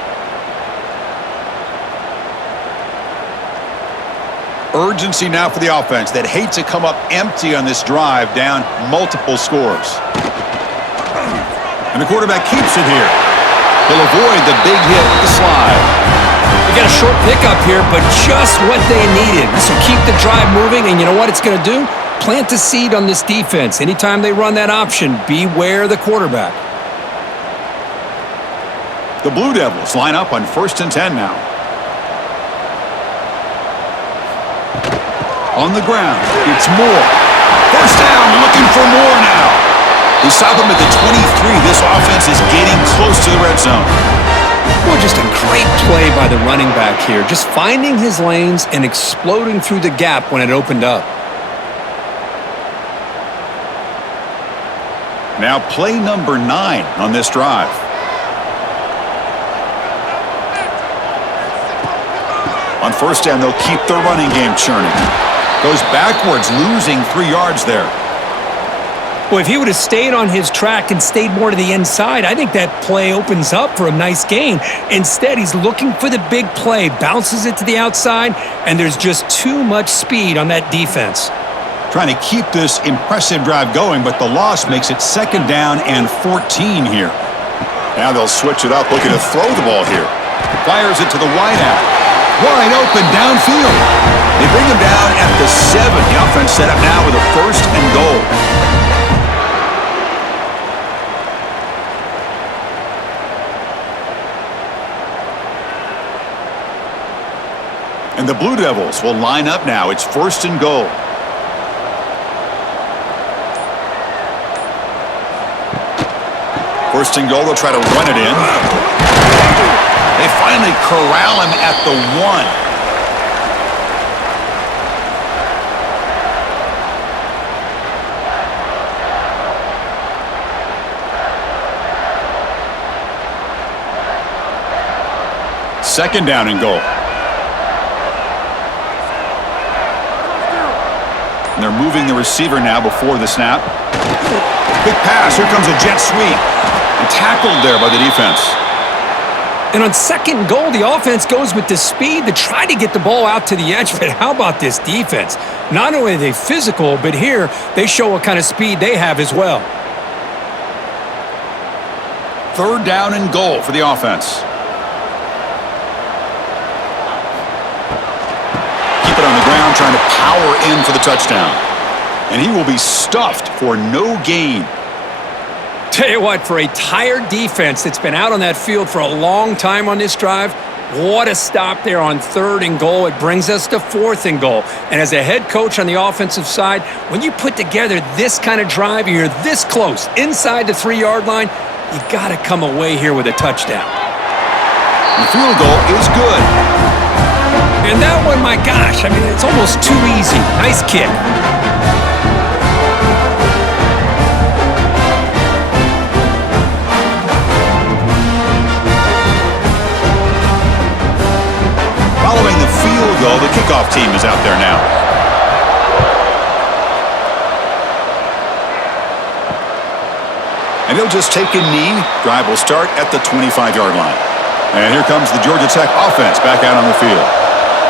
Urgency now for the offense that hates to come up empty on this drive, down multiple scores. And the quarterback keeps it here. He'll avoid the big hit with the slide. If got a short pickup here, but just what they needed. This will keep the drive moving, and you know what it's going to do? Plant a seed on this defense. Anytime they run that option, beware the quarterback. The Blue Devils line up on 1st and 10 now. On the ground, it's Moore. First down, looking for more now. They stop him at the 23. This offense is getting close to the red zone. Well, just a great play by the running back here. Just finding his lanes and exploding through the gap when it opened up. Now play number 9 on this drive. On first down, they'll keep their running game churning. Goes backwards, losing 3 yards there. Well, if he would have stayed on his track and stayed more to the inside, I think that play opens up for a nice gain. Instead, he's looking for the big play, bounces it to the outside, and there's just too much speed on that defense. Trying to keep this impressive drive going, but the loss makes it 2nd down and 14 here. Now they'll switch it up, looking to throw the ball here. Fires it to the wideout. Wide open downfield. They bring him down at the 7. The offense set up now with a 1st and goal. And the Blue Devils will line up now. It's 1st and goal. First and goal, they'll try to run it in. They finally corral him at the 1. Second down and goal. And they're moving the receiver now before the snap. Big pass. Here comes a jet sweep. And tackled there by the defense. And on 2nd goal, the offense goes with the speed to try to get the ball out to the edge. But how about this defense? Not only are they physical, but here they show what kind of speed they have as well. 3rd down and goal for the offense. Keep it on the ground, trying to power in for the touchdown. And he will be stuffed for no gain. Tell you what, for a tired defense that's been out on that field for a long time on this drive, what a stop there on 3rd and goal. It brings us to 4th and goal. And as a head coach on the offensive side, when you put together this kind of drive, you're this close, inside the 3-yard line, you got to come away here with a touchdown. The field goal is good. And that one, my gosh, I mean, it's almost too easy. Nice kick. Following the field goal, the kickoff team is out there now. And he'll just take a knee. Drive will start at the 25-yard line. And here comes the Georgia Tech offense back out on the field.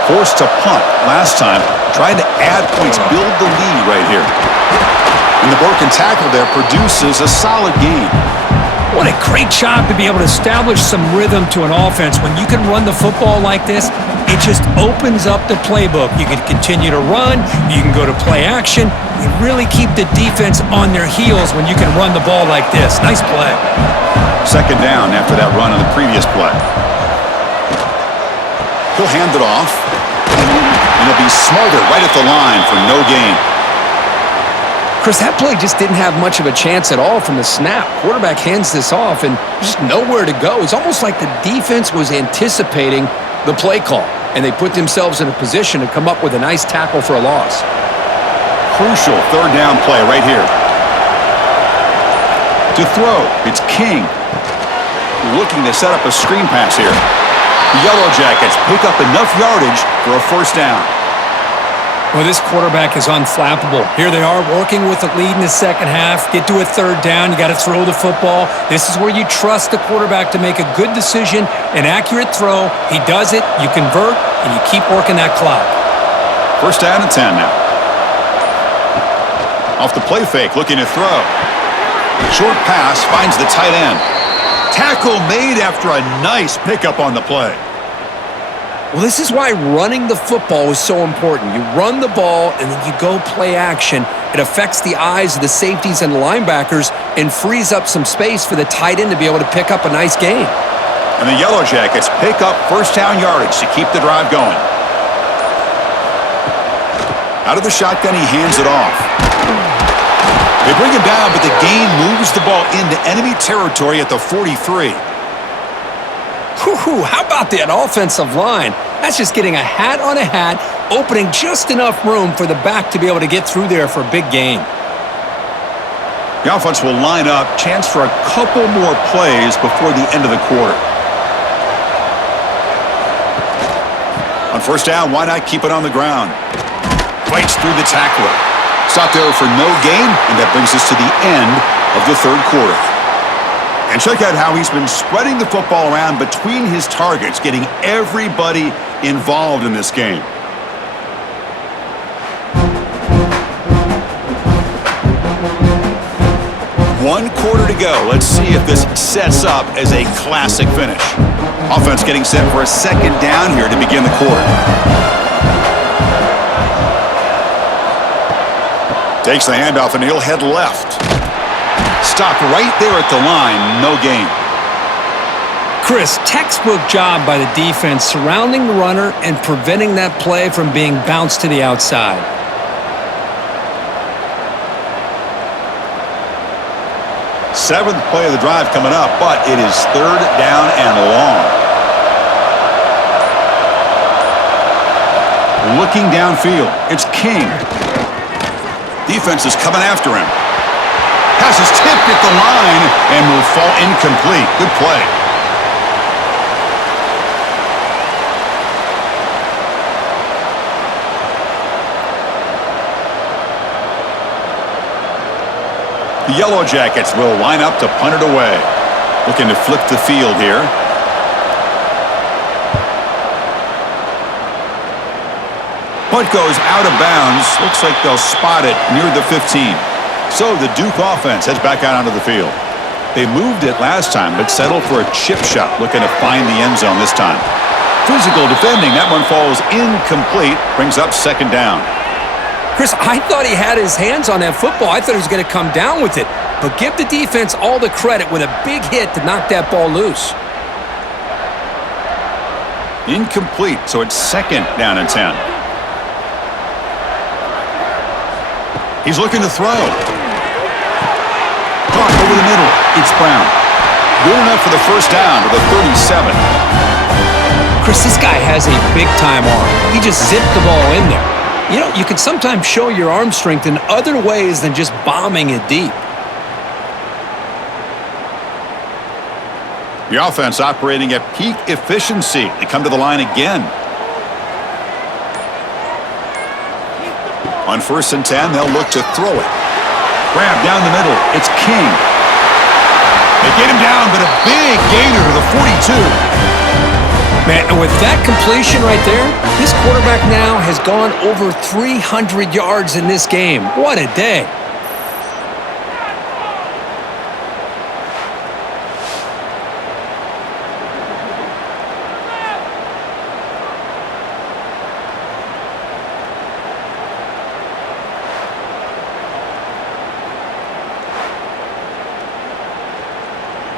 Forced to punt last time, trying to add points, build the lead right here. And the broken tackle there produces a solid gain. What a great job to be able to establish some rhythm to an offense. When you can run the football like this, it just opens up the playbook. You can continue to run. You can go to play action. You really keep the defense on their heels when you can run the ball like this. Nice play. 2nd down after that run on the previous play. He'll hand it off. And he'll be smarter right at the line for no gain. Chris, that play just didn't have much of a chance at all from the snap. Quarterback hands this off, and just nowhere to go. It's almost like the defense was anticipating the play call, and they put themselves in a position to come up with a nice tackle for a loss. Crucial 3rd down play right here. To throw, it's King. Looking to set up a screen pass here. The Yellow Jackets pick up enough yardage for a 1st down. Well, this quarterback is unflappable. Here they are working with the lead in the 2nd half. Get to a 3rd down. You got to throw the football. This is where you trust the quarterback to make a good decision, an accurate throw. He does it, you convert, and you keep working that clock. 1st down and 10 now. Off the play fake, looking to throw. Short pass finds the tight end. Tackle made after a nice pickup on the play. Well, this is why running the football is so important. You run the ball, and then you go play action. It affects the eyes of the safeties and the linebackers and frees up some space for the tight end to be able to pick up a nice gain. And the Yellow Jackets pick up first down yardage to keep the drive going. Out of the shotgun, he hands it off. They bring him down, but the gain moves the ball into enemy territory at the 43. Whew, how about that offensive line? That's just getting a hat on a hat, opening just enough room for the back to be able to get through there for a big gain. The offense will line up, chance for a couple more plays before the end of the quarter. On first down, why not keep it on the ground? Fights through the tackler. Stop there for no gain, and that brings us to the end of the third quarter. And check out how he's been spreading the football around between his targets, getting everybody involved in this game. One quarter to go. Let's see if this sets up as a classic finish. Offense getting set for a second down here to begin the quarter. Takes the handoff and he'll head left. Stopped right there at the line, no gain. Chris, textbook job by the defense surrounding the runner and preventing that play from being bounced to the outside. Seventh play of the drive coming up, but it is third down and long. Looking downfield, it's King. Defense is coming after him. Pass is tipped at the line and will fall incomplete. Good play. The Yellow Jackets will line up to punt it away. Looking to flip the field here. Punt goes out of bounds. Looks like they'll spot it near the 15. So the Duke offense heads back out onto the field. They moved it last time, but settled for a chip shot, looking to find the end zone this time. Physical defending. That one falls incomplete. Brings up second down. Chris, I thought he had his hands on that football. I thought he was going to come down with it. But give the defense all the credit with a big hit to knock that ball loose. Incomplete, so it's second down and 10. He's looking to throw. Caught over the middle. It's Brown. Good enough for the first down to the 37. Chris, this guy has a big-time arm. He just zipped the ball in there. You know, you can sometimes show your arm strength in other ways than just bombing it deep. The offense operating at peak efficiency. They come to the line again. On first and 10, they'll look to throw it. Grab down the middle. It's King. They get him down, but a big gainer to the 42. Man, and with that completion right there, this quarterback now has gone over 300 yards in this game. What a day.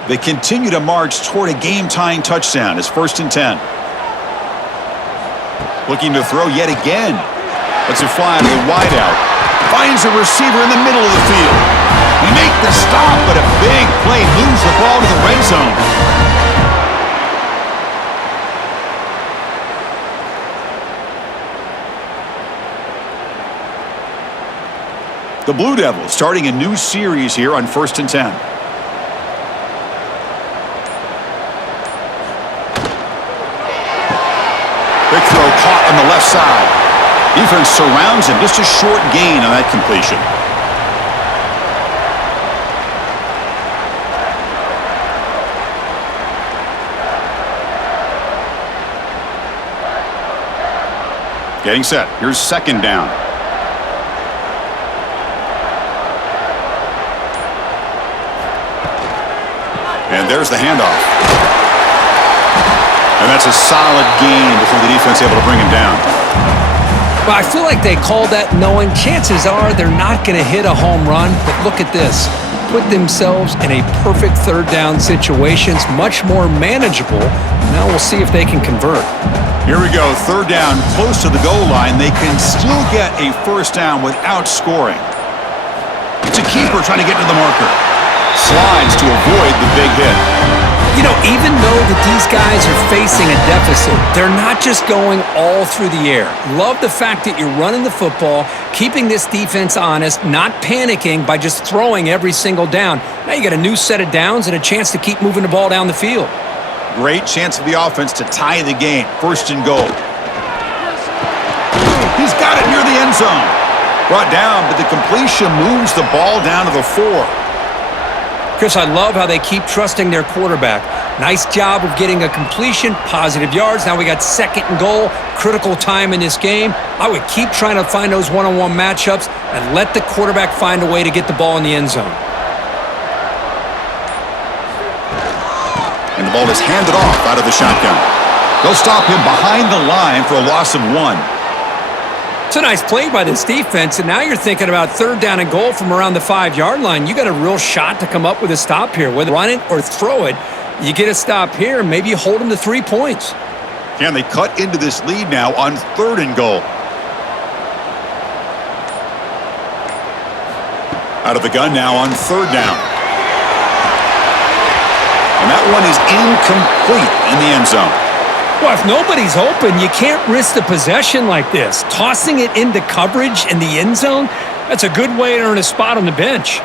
They continue to march toward a game-tying touchdown. It's first and 10. Looking to throw yet again. Lets it fly to the wideout. Finds a receiver in the middle of the field. They make the stop, but a big play moves the ball to the red zone. The Blue Devils starting a new series here on first and 10. Big throw caught on the left side. Defense surrounds him. Just a short gain on that completion. Getting set. Here's second down. And there's the handoff. And that's a solid gain before the defense able to bring him down. Well, I feel like they called that knowing chances are they're not going to hit a home run. But look at this. Put themselves in a perfect third down situation. It's much more manageable. Now we'll see if they can convert. Here we go. Third down, close to the goal line. They can still get a first down without scoring. It's a keeper trying to get to the marker. Slides to avoid the big hit. You know, even though that these guys are facing a deficit, they're not just going all through the air. Love the fact that you're running the football, keeping this defense honest, not panicking by just throwing every single down. Now you got a new set of downs and a chance to keep moving the ball down the field. Great chance for the offense to tie the game. First and goal. He's got it near the end zone. Brought down, but the completion moves the ball down to the 4. Chris, I love how they keep trusting their quarterback. Nice job of getting a completion, positive yards. Now we got second and goal, critical time in this game. I would keep trying to find those one-on-one matchups and let the quarterback find a way to get the ball in the end zone. And the ball is handed off out of the shotgun. They'll stop him behind the line for a loss of 1. It's a nice play by this defense, and now you're thinking about third down and goal from around the 5-yard line. You got a real shot to come up with a stop here. Whether run it or throw it, you get a stop here, and maybe you hold them to 3 points. Can they cut into this lead now on third and goal? Out of the gun now on third down. And that one is incomplete in the end zone. Well, if nobody's open, you can't risk the possession like this. Tossing it into coverage in the end zone, that's a good way to earn a spot on the bench.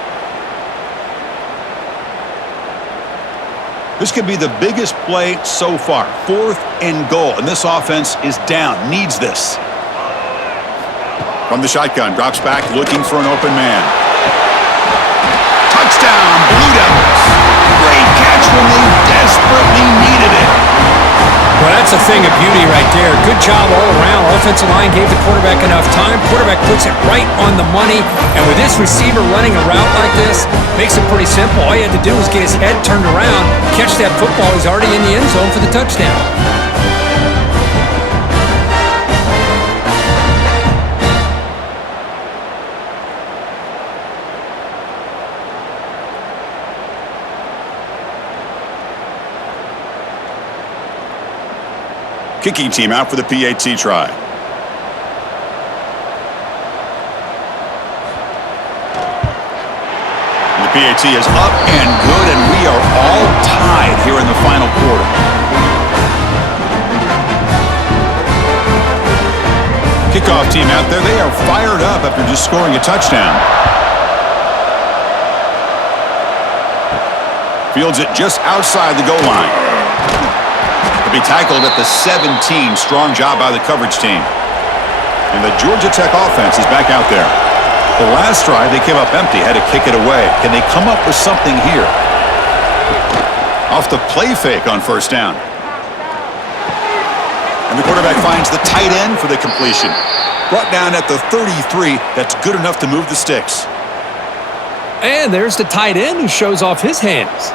This could be the biggest play so far. Fourth and goal, and this offense is down, needs this. From the shotgun, drops back, looking for an open man. Touchdown, Blue Devils. Great catch when they desperately needed it. Well, that's a thing of beauty right there. Good job all around. Offensive line gave the quarterback enough time. Quarterback puts it right on the money. And with this receiver running a route like this, makes it pretty simple. All you had to do was get his head turned around, catch that football. He's already in the end zone for the touchdown. Kicking team out for the PAT try. The PAT is up and good, and we are all tied here in the final quarter. Kickoff team out there, they are fired up after just scoring a touchdown. Fields it just outside the goal line. Be tackled at the 17. Strong job by the coverage team. And the Georgia Tech offense is back out there. The last drive, they came up empty, had to kick it away. Can they come up with something here? Off the play fake on first down. And the quarterback finds the tight end for the completion. Brought down at the 33. That's good enough to move the sticks. And there's the tight end who shows off his hands.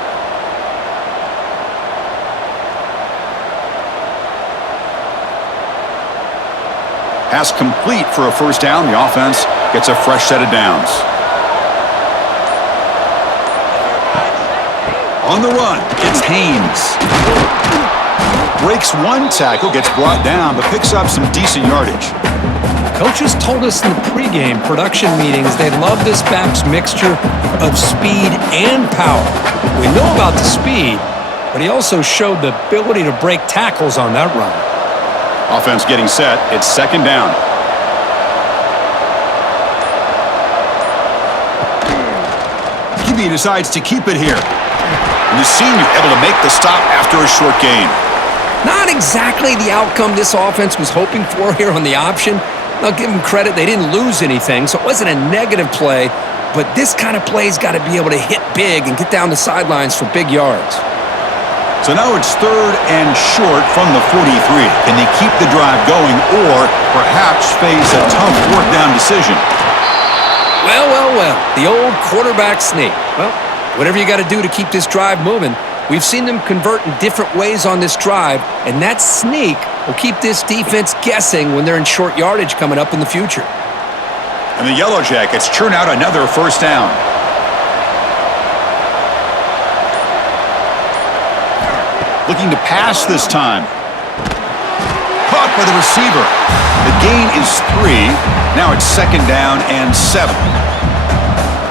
Pass complete for a first down. The offense gets a fresh set of downs. On the run, it's Haynes. Breaks one tackle, gets brought down, but picks up some decent yardage. Coaches told us in the pregame production meetings they love this back's mixture of speed and power. We know about the speed, but he also showed the ability to break tackles on that run. Offense getting set. It's second down. QB decides to keep it here. And the senior able to make the stop after a short gain. Not exactly the outcome this offense was hoping for here on the option. I'll give them credit. They didn't lose anything, so it wasn't a negative play. But this kind of play's got to be able to hit big and get down the sidelines for big yards. So now it's third and short from the 43. Can they keep the drive going or perhaps face a tough fourth down decision? Well. The old quarterback sneak. Well, whatever you got to do to keep this drive moving, We've seen them convert in different ways on this drive, and that sneak will keep this defense guessing when they're in short yardage coming up in the future. And the Yellow Jackets churn out another first down. Looking to pass this time. Caught by the receiver. The gain is 3. Now it's 2nd down and 7.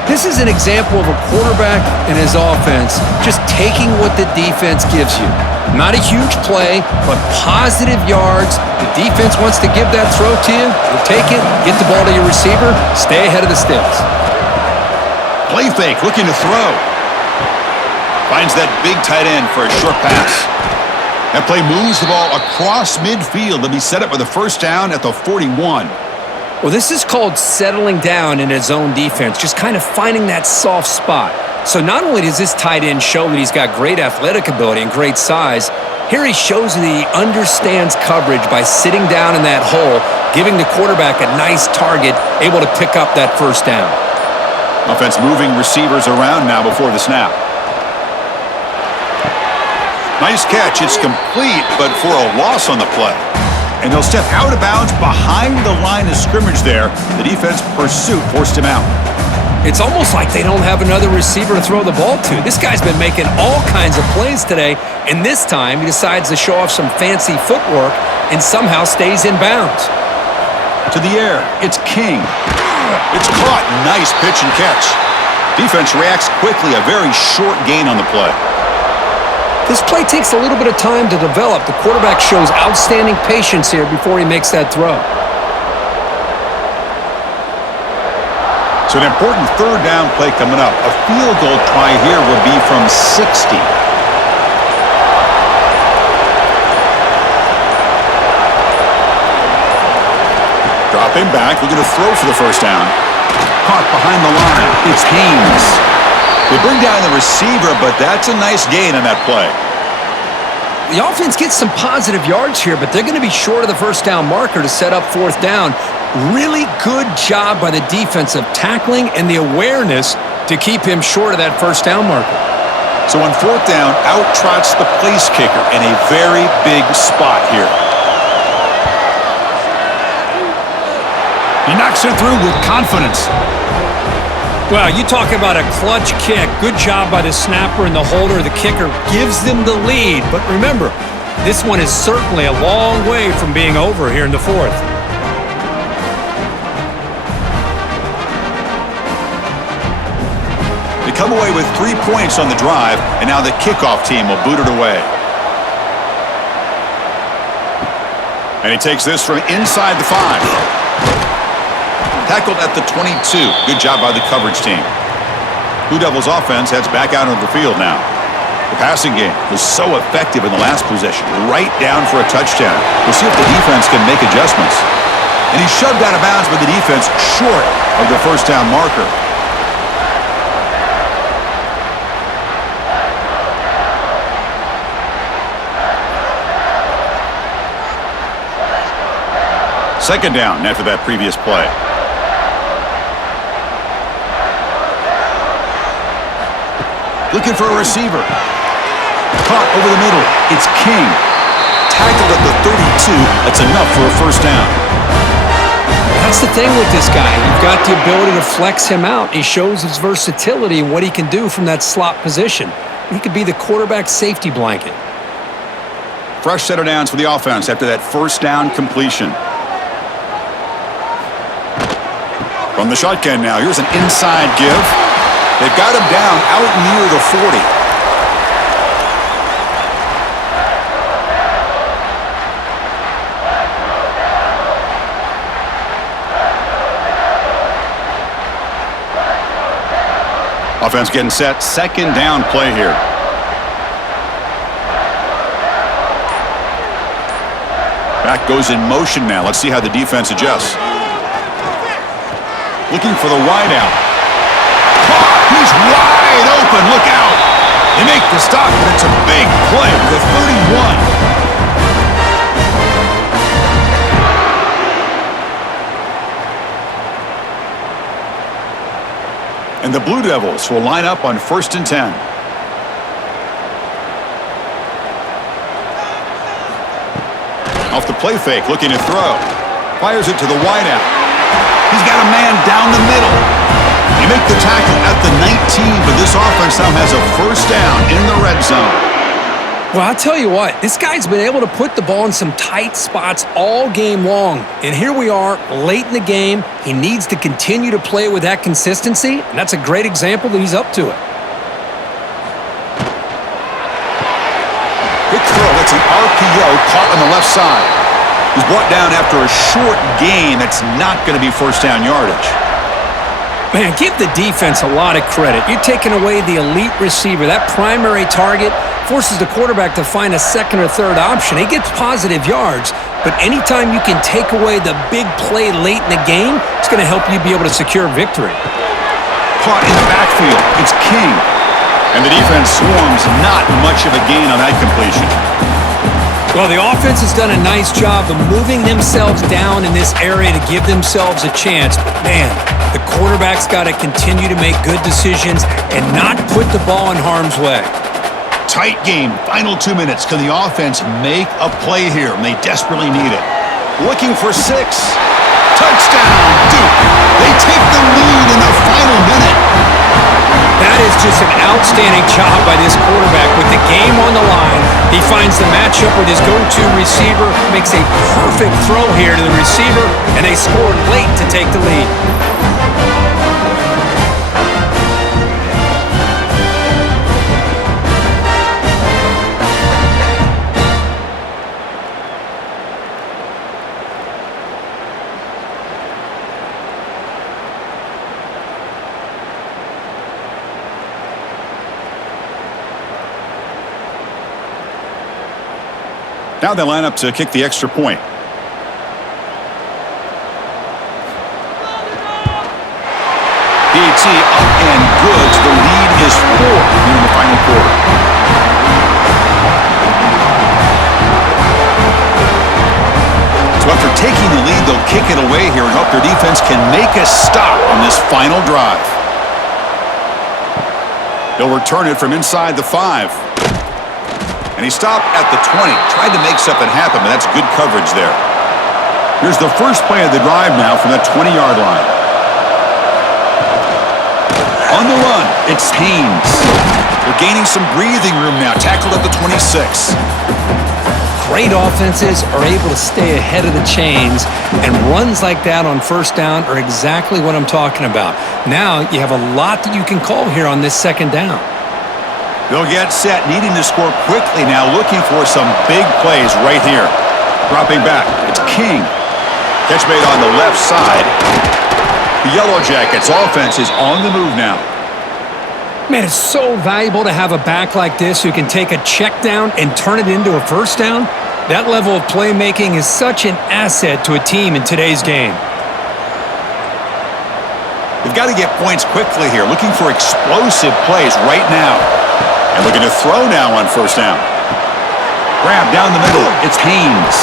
This is an example of a quarterback and his offense just taking what the defense gives you. Not a huge play, but positive yards. The defense wants to give that throw to you. You take it, get the ball to your receiver, stay ahead of the sticks. Play fake, looking to throw. Finds that big tight end for a short pass. That play moves the ball across midfield to be set up with a first down at the 41. Well, this is called settling down in his own defense, just kind of finding that soft spot. So not only does this tight end show that he's got great athletic ability and great size, here he shows that he understands coverage by sitting down in that hole, giving the quarterback a nice target, able to pick up that first down. Offense moving receivers around now before the snap. Nice catch. It's complete, but for a loss on the play. And they'll step out of bounds behind the line of scrimmage there. The defense pursuit forced him out. It's almost like they don't have another receiver to throw the ball to. This guy's been making all kinds of plays today, and this time he decides to show off some fancy footwork and somehow stays in bounds. To the air, it's King. It's caught. Nice pitch and catch. Defense reacts quickly. A very short gain on the play. This play takes a little bit of time to develop. The quarterback shows outstanding patience here before he makes that throw. So an important third down play coming up. A field goal try here will be from 60. Dropping back, looking to throw for the first down. Caught behind the line. It's Haynes. They bring down the receiver, but that's a nice gain on that play. The offense gets some positive yards here, but they're going to be short of the first down marker to set up fourth down. Really good job by the defense of tackling and the awareness to keep him short of that first down marker. So on fourth down, out trots the place kicker in a very big spot here. He knocks it through with confidence. Well, you talk about a clutch kick. Good job by the snapper and the holder. The kicker gives them the lead. But remember, this one is certainly a long way from being over here in the fourth. They come away with 3 points on the drive, and now the kickoff team will boot it away. And he takes this from inside the 5. Tackled at the 22. Good job by the coverage team. Blue Devils offense heads back out onto the field now. The passing game was so effective in the last possession, right down for a touchdown. We'll see if the defense can make adjustments. And he's shoved out of bounds by the defense short of the first down marker. Second down after that previous play. Looking for a receiver. Caught over the middle. It's King. Tackled at the 32. That's enough for a first down. That's the thing with this guy. You've got the ability to flex him out. He shows his versatility and what he can do from that slot position. He could be the quarterback safety blanket. Fresh set of downs for the offense after that first down completion. From the shotgun now, here's an inside give. They've got him down out near the 40. Offense getting set. Second down play here. Back goes in motion now. Let's see how the defense adjusts. Looking for the wide out. He's wide open. Look out. They make the stop, but it's a big play to the 31. And the Blue Devils will line up on 1st and 10. Off the play fake, looking to throw. Fires it to the wideout. He's got a man down the middle. They make the tackle at the 19, but this offense now has a first down in the red zone. Well, I'll tell you what, this guy's been able to put the ball in some tight spots all game long. And here we are, late in the game. He needs to continue to play with that consistency, and that's a great example that he's up to it. Quick throw, that's an RPO caught on the left side. He's brought down after a short gain that's not going to be first down yardage. Man, give the defense a lot of credit. You're taking away the elite receiver. That primary target forces the quarterback to find a second or third option. He gets positive yards, but anytime you can take away the big play late in the game, it's going to help you be able to secure victory. Caught in the backfield. It's King. And the defense swarms, not much of a gain on that completion. Well, the offense has done a nice job of moving themselves down in this area to give themselves a chance. But, man, the quarterback's got to continue to make good decisions and not put the ball in harm's way. Tight game. Final 2 minutes. Can the offense make a play here? And they desperately need it. Looking for 6. Touchdown, Duke. They take the lead in the final minute. That is just an outstanding job by this quarterback with the game on the line. He finds the matchup with his go-to receiver, makes a perfect throw here to the receiver, and they scored late to take the lead. Now they line up to kick the extra point. PAT up and good. The lead is 4 here in the final quarter. So after taking the lead, they'll kick it away here and hope their defense can make a stop on this final drive. They'll return it from inside the 5. And he stopped at the 20. Tried to make something happen, but that's good coverage there. Here's the first play of the drive now from that 20-yard line. On the run, it's Haynes. They're gaining some breathing room now. Tackled at the 26. Great offenses are able to stay ahead of the chains, and runs like that on first down are exactly what I'm talking about. Now you have a lot that you can call here on this second down. They'll get set, needing to score quickly now, looking for some big plays right here. Dropping back, it's King. Catch made on the left side. The Yellow Jackets offense is on the move now. Man, it's so valuable to have a back like this who can take a check down and turn it into a first down. That level of playmaking is such an asset to a team in today's game. They've got to get points quickly here, looking for explosive plays right now. And looking to throw now on first down. Grab down the middle. It's Haynes.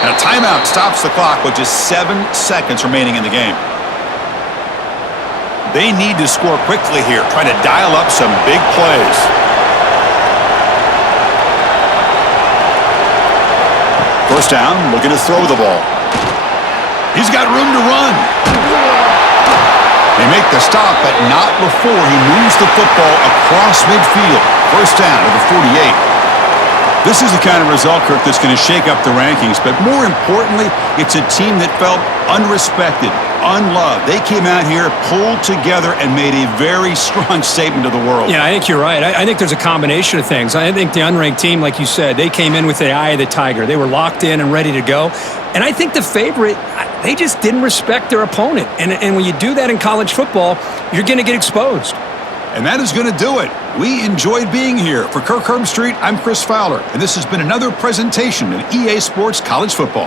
And a timeout stops the clock with just 7 seconds remaining in the game. They need to score quickly here, trying to dial up some big plays. First down, looking to throw the ball. He's got room to run. They make the stop, but not before he moves the football across midfield. First down at the 48. This is the kind of result, Kirk, that's going to shake up the rankings. But more importantly, it's a team that felt unrespected, unloved. They came out here, pulled together, and made a very strong statement to the world. Yeah, I think you're right. I think there's a combination of things. I think the unranked team, like you said, they came in with the eye of the tiger. They were locked in and ready to go. And I think the favorite, they just didn't respect their opponent. And when you do that in college football, you're going to get exposed. And that is going to do it. We enjoyed being here. For Kirk Herbstreit, I'm Chris Fowler, and this has been another presentation of EA Sports College Football.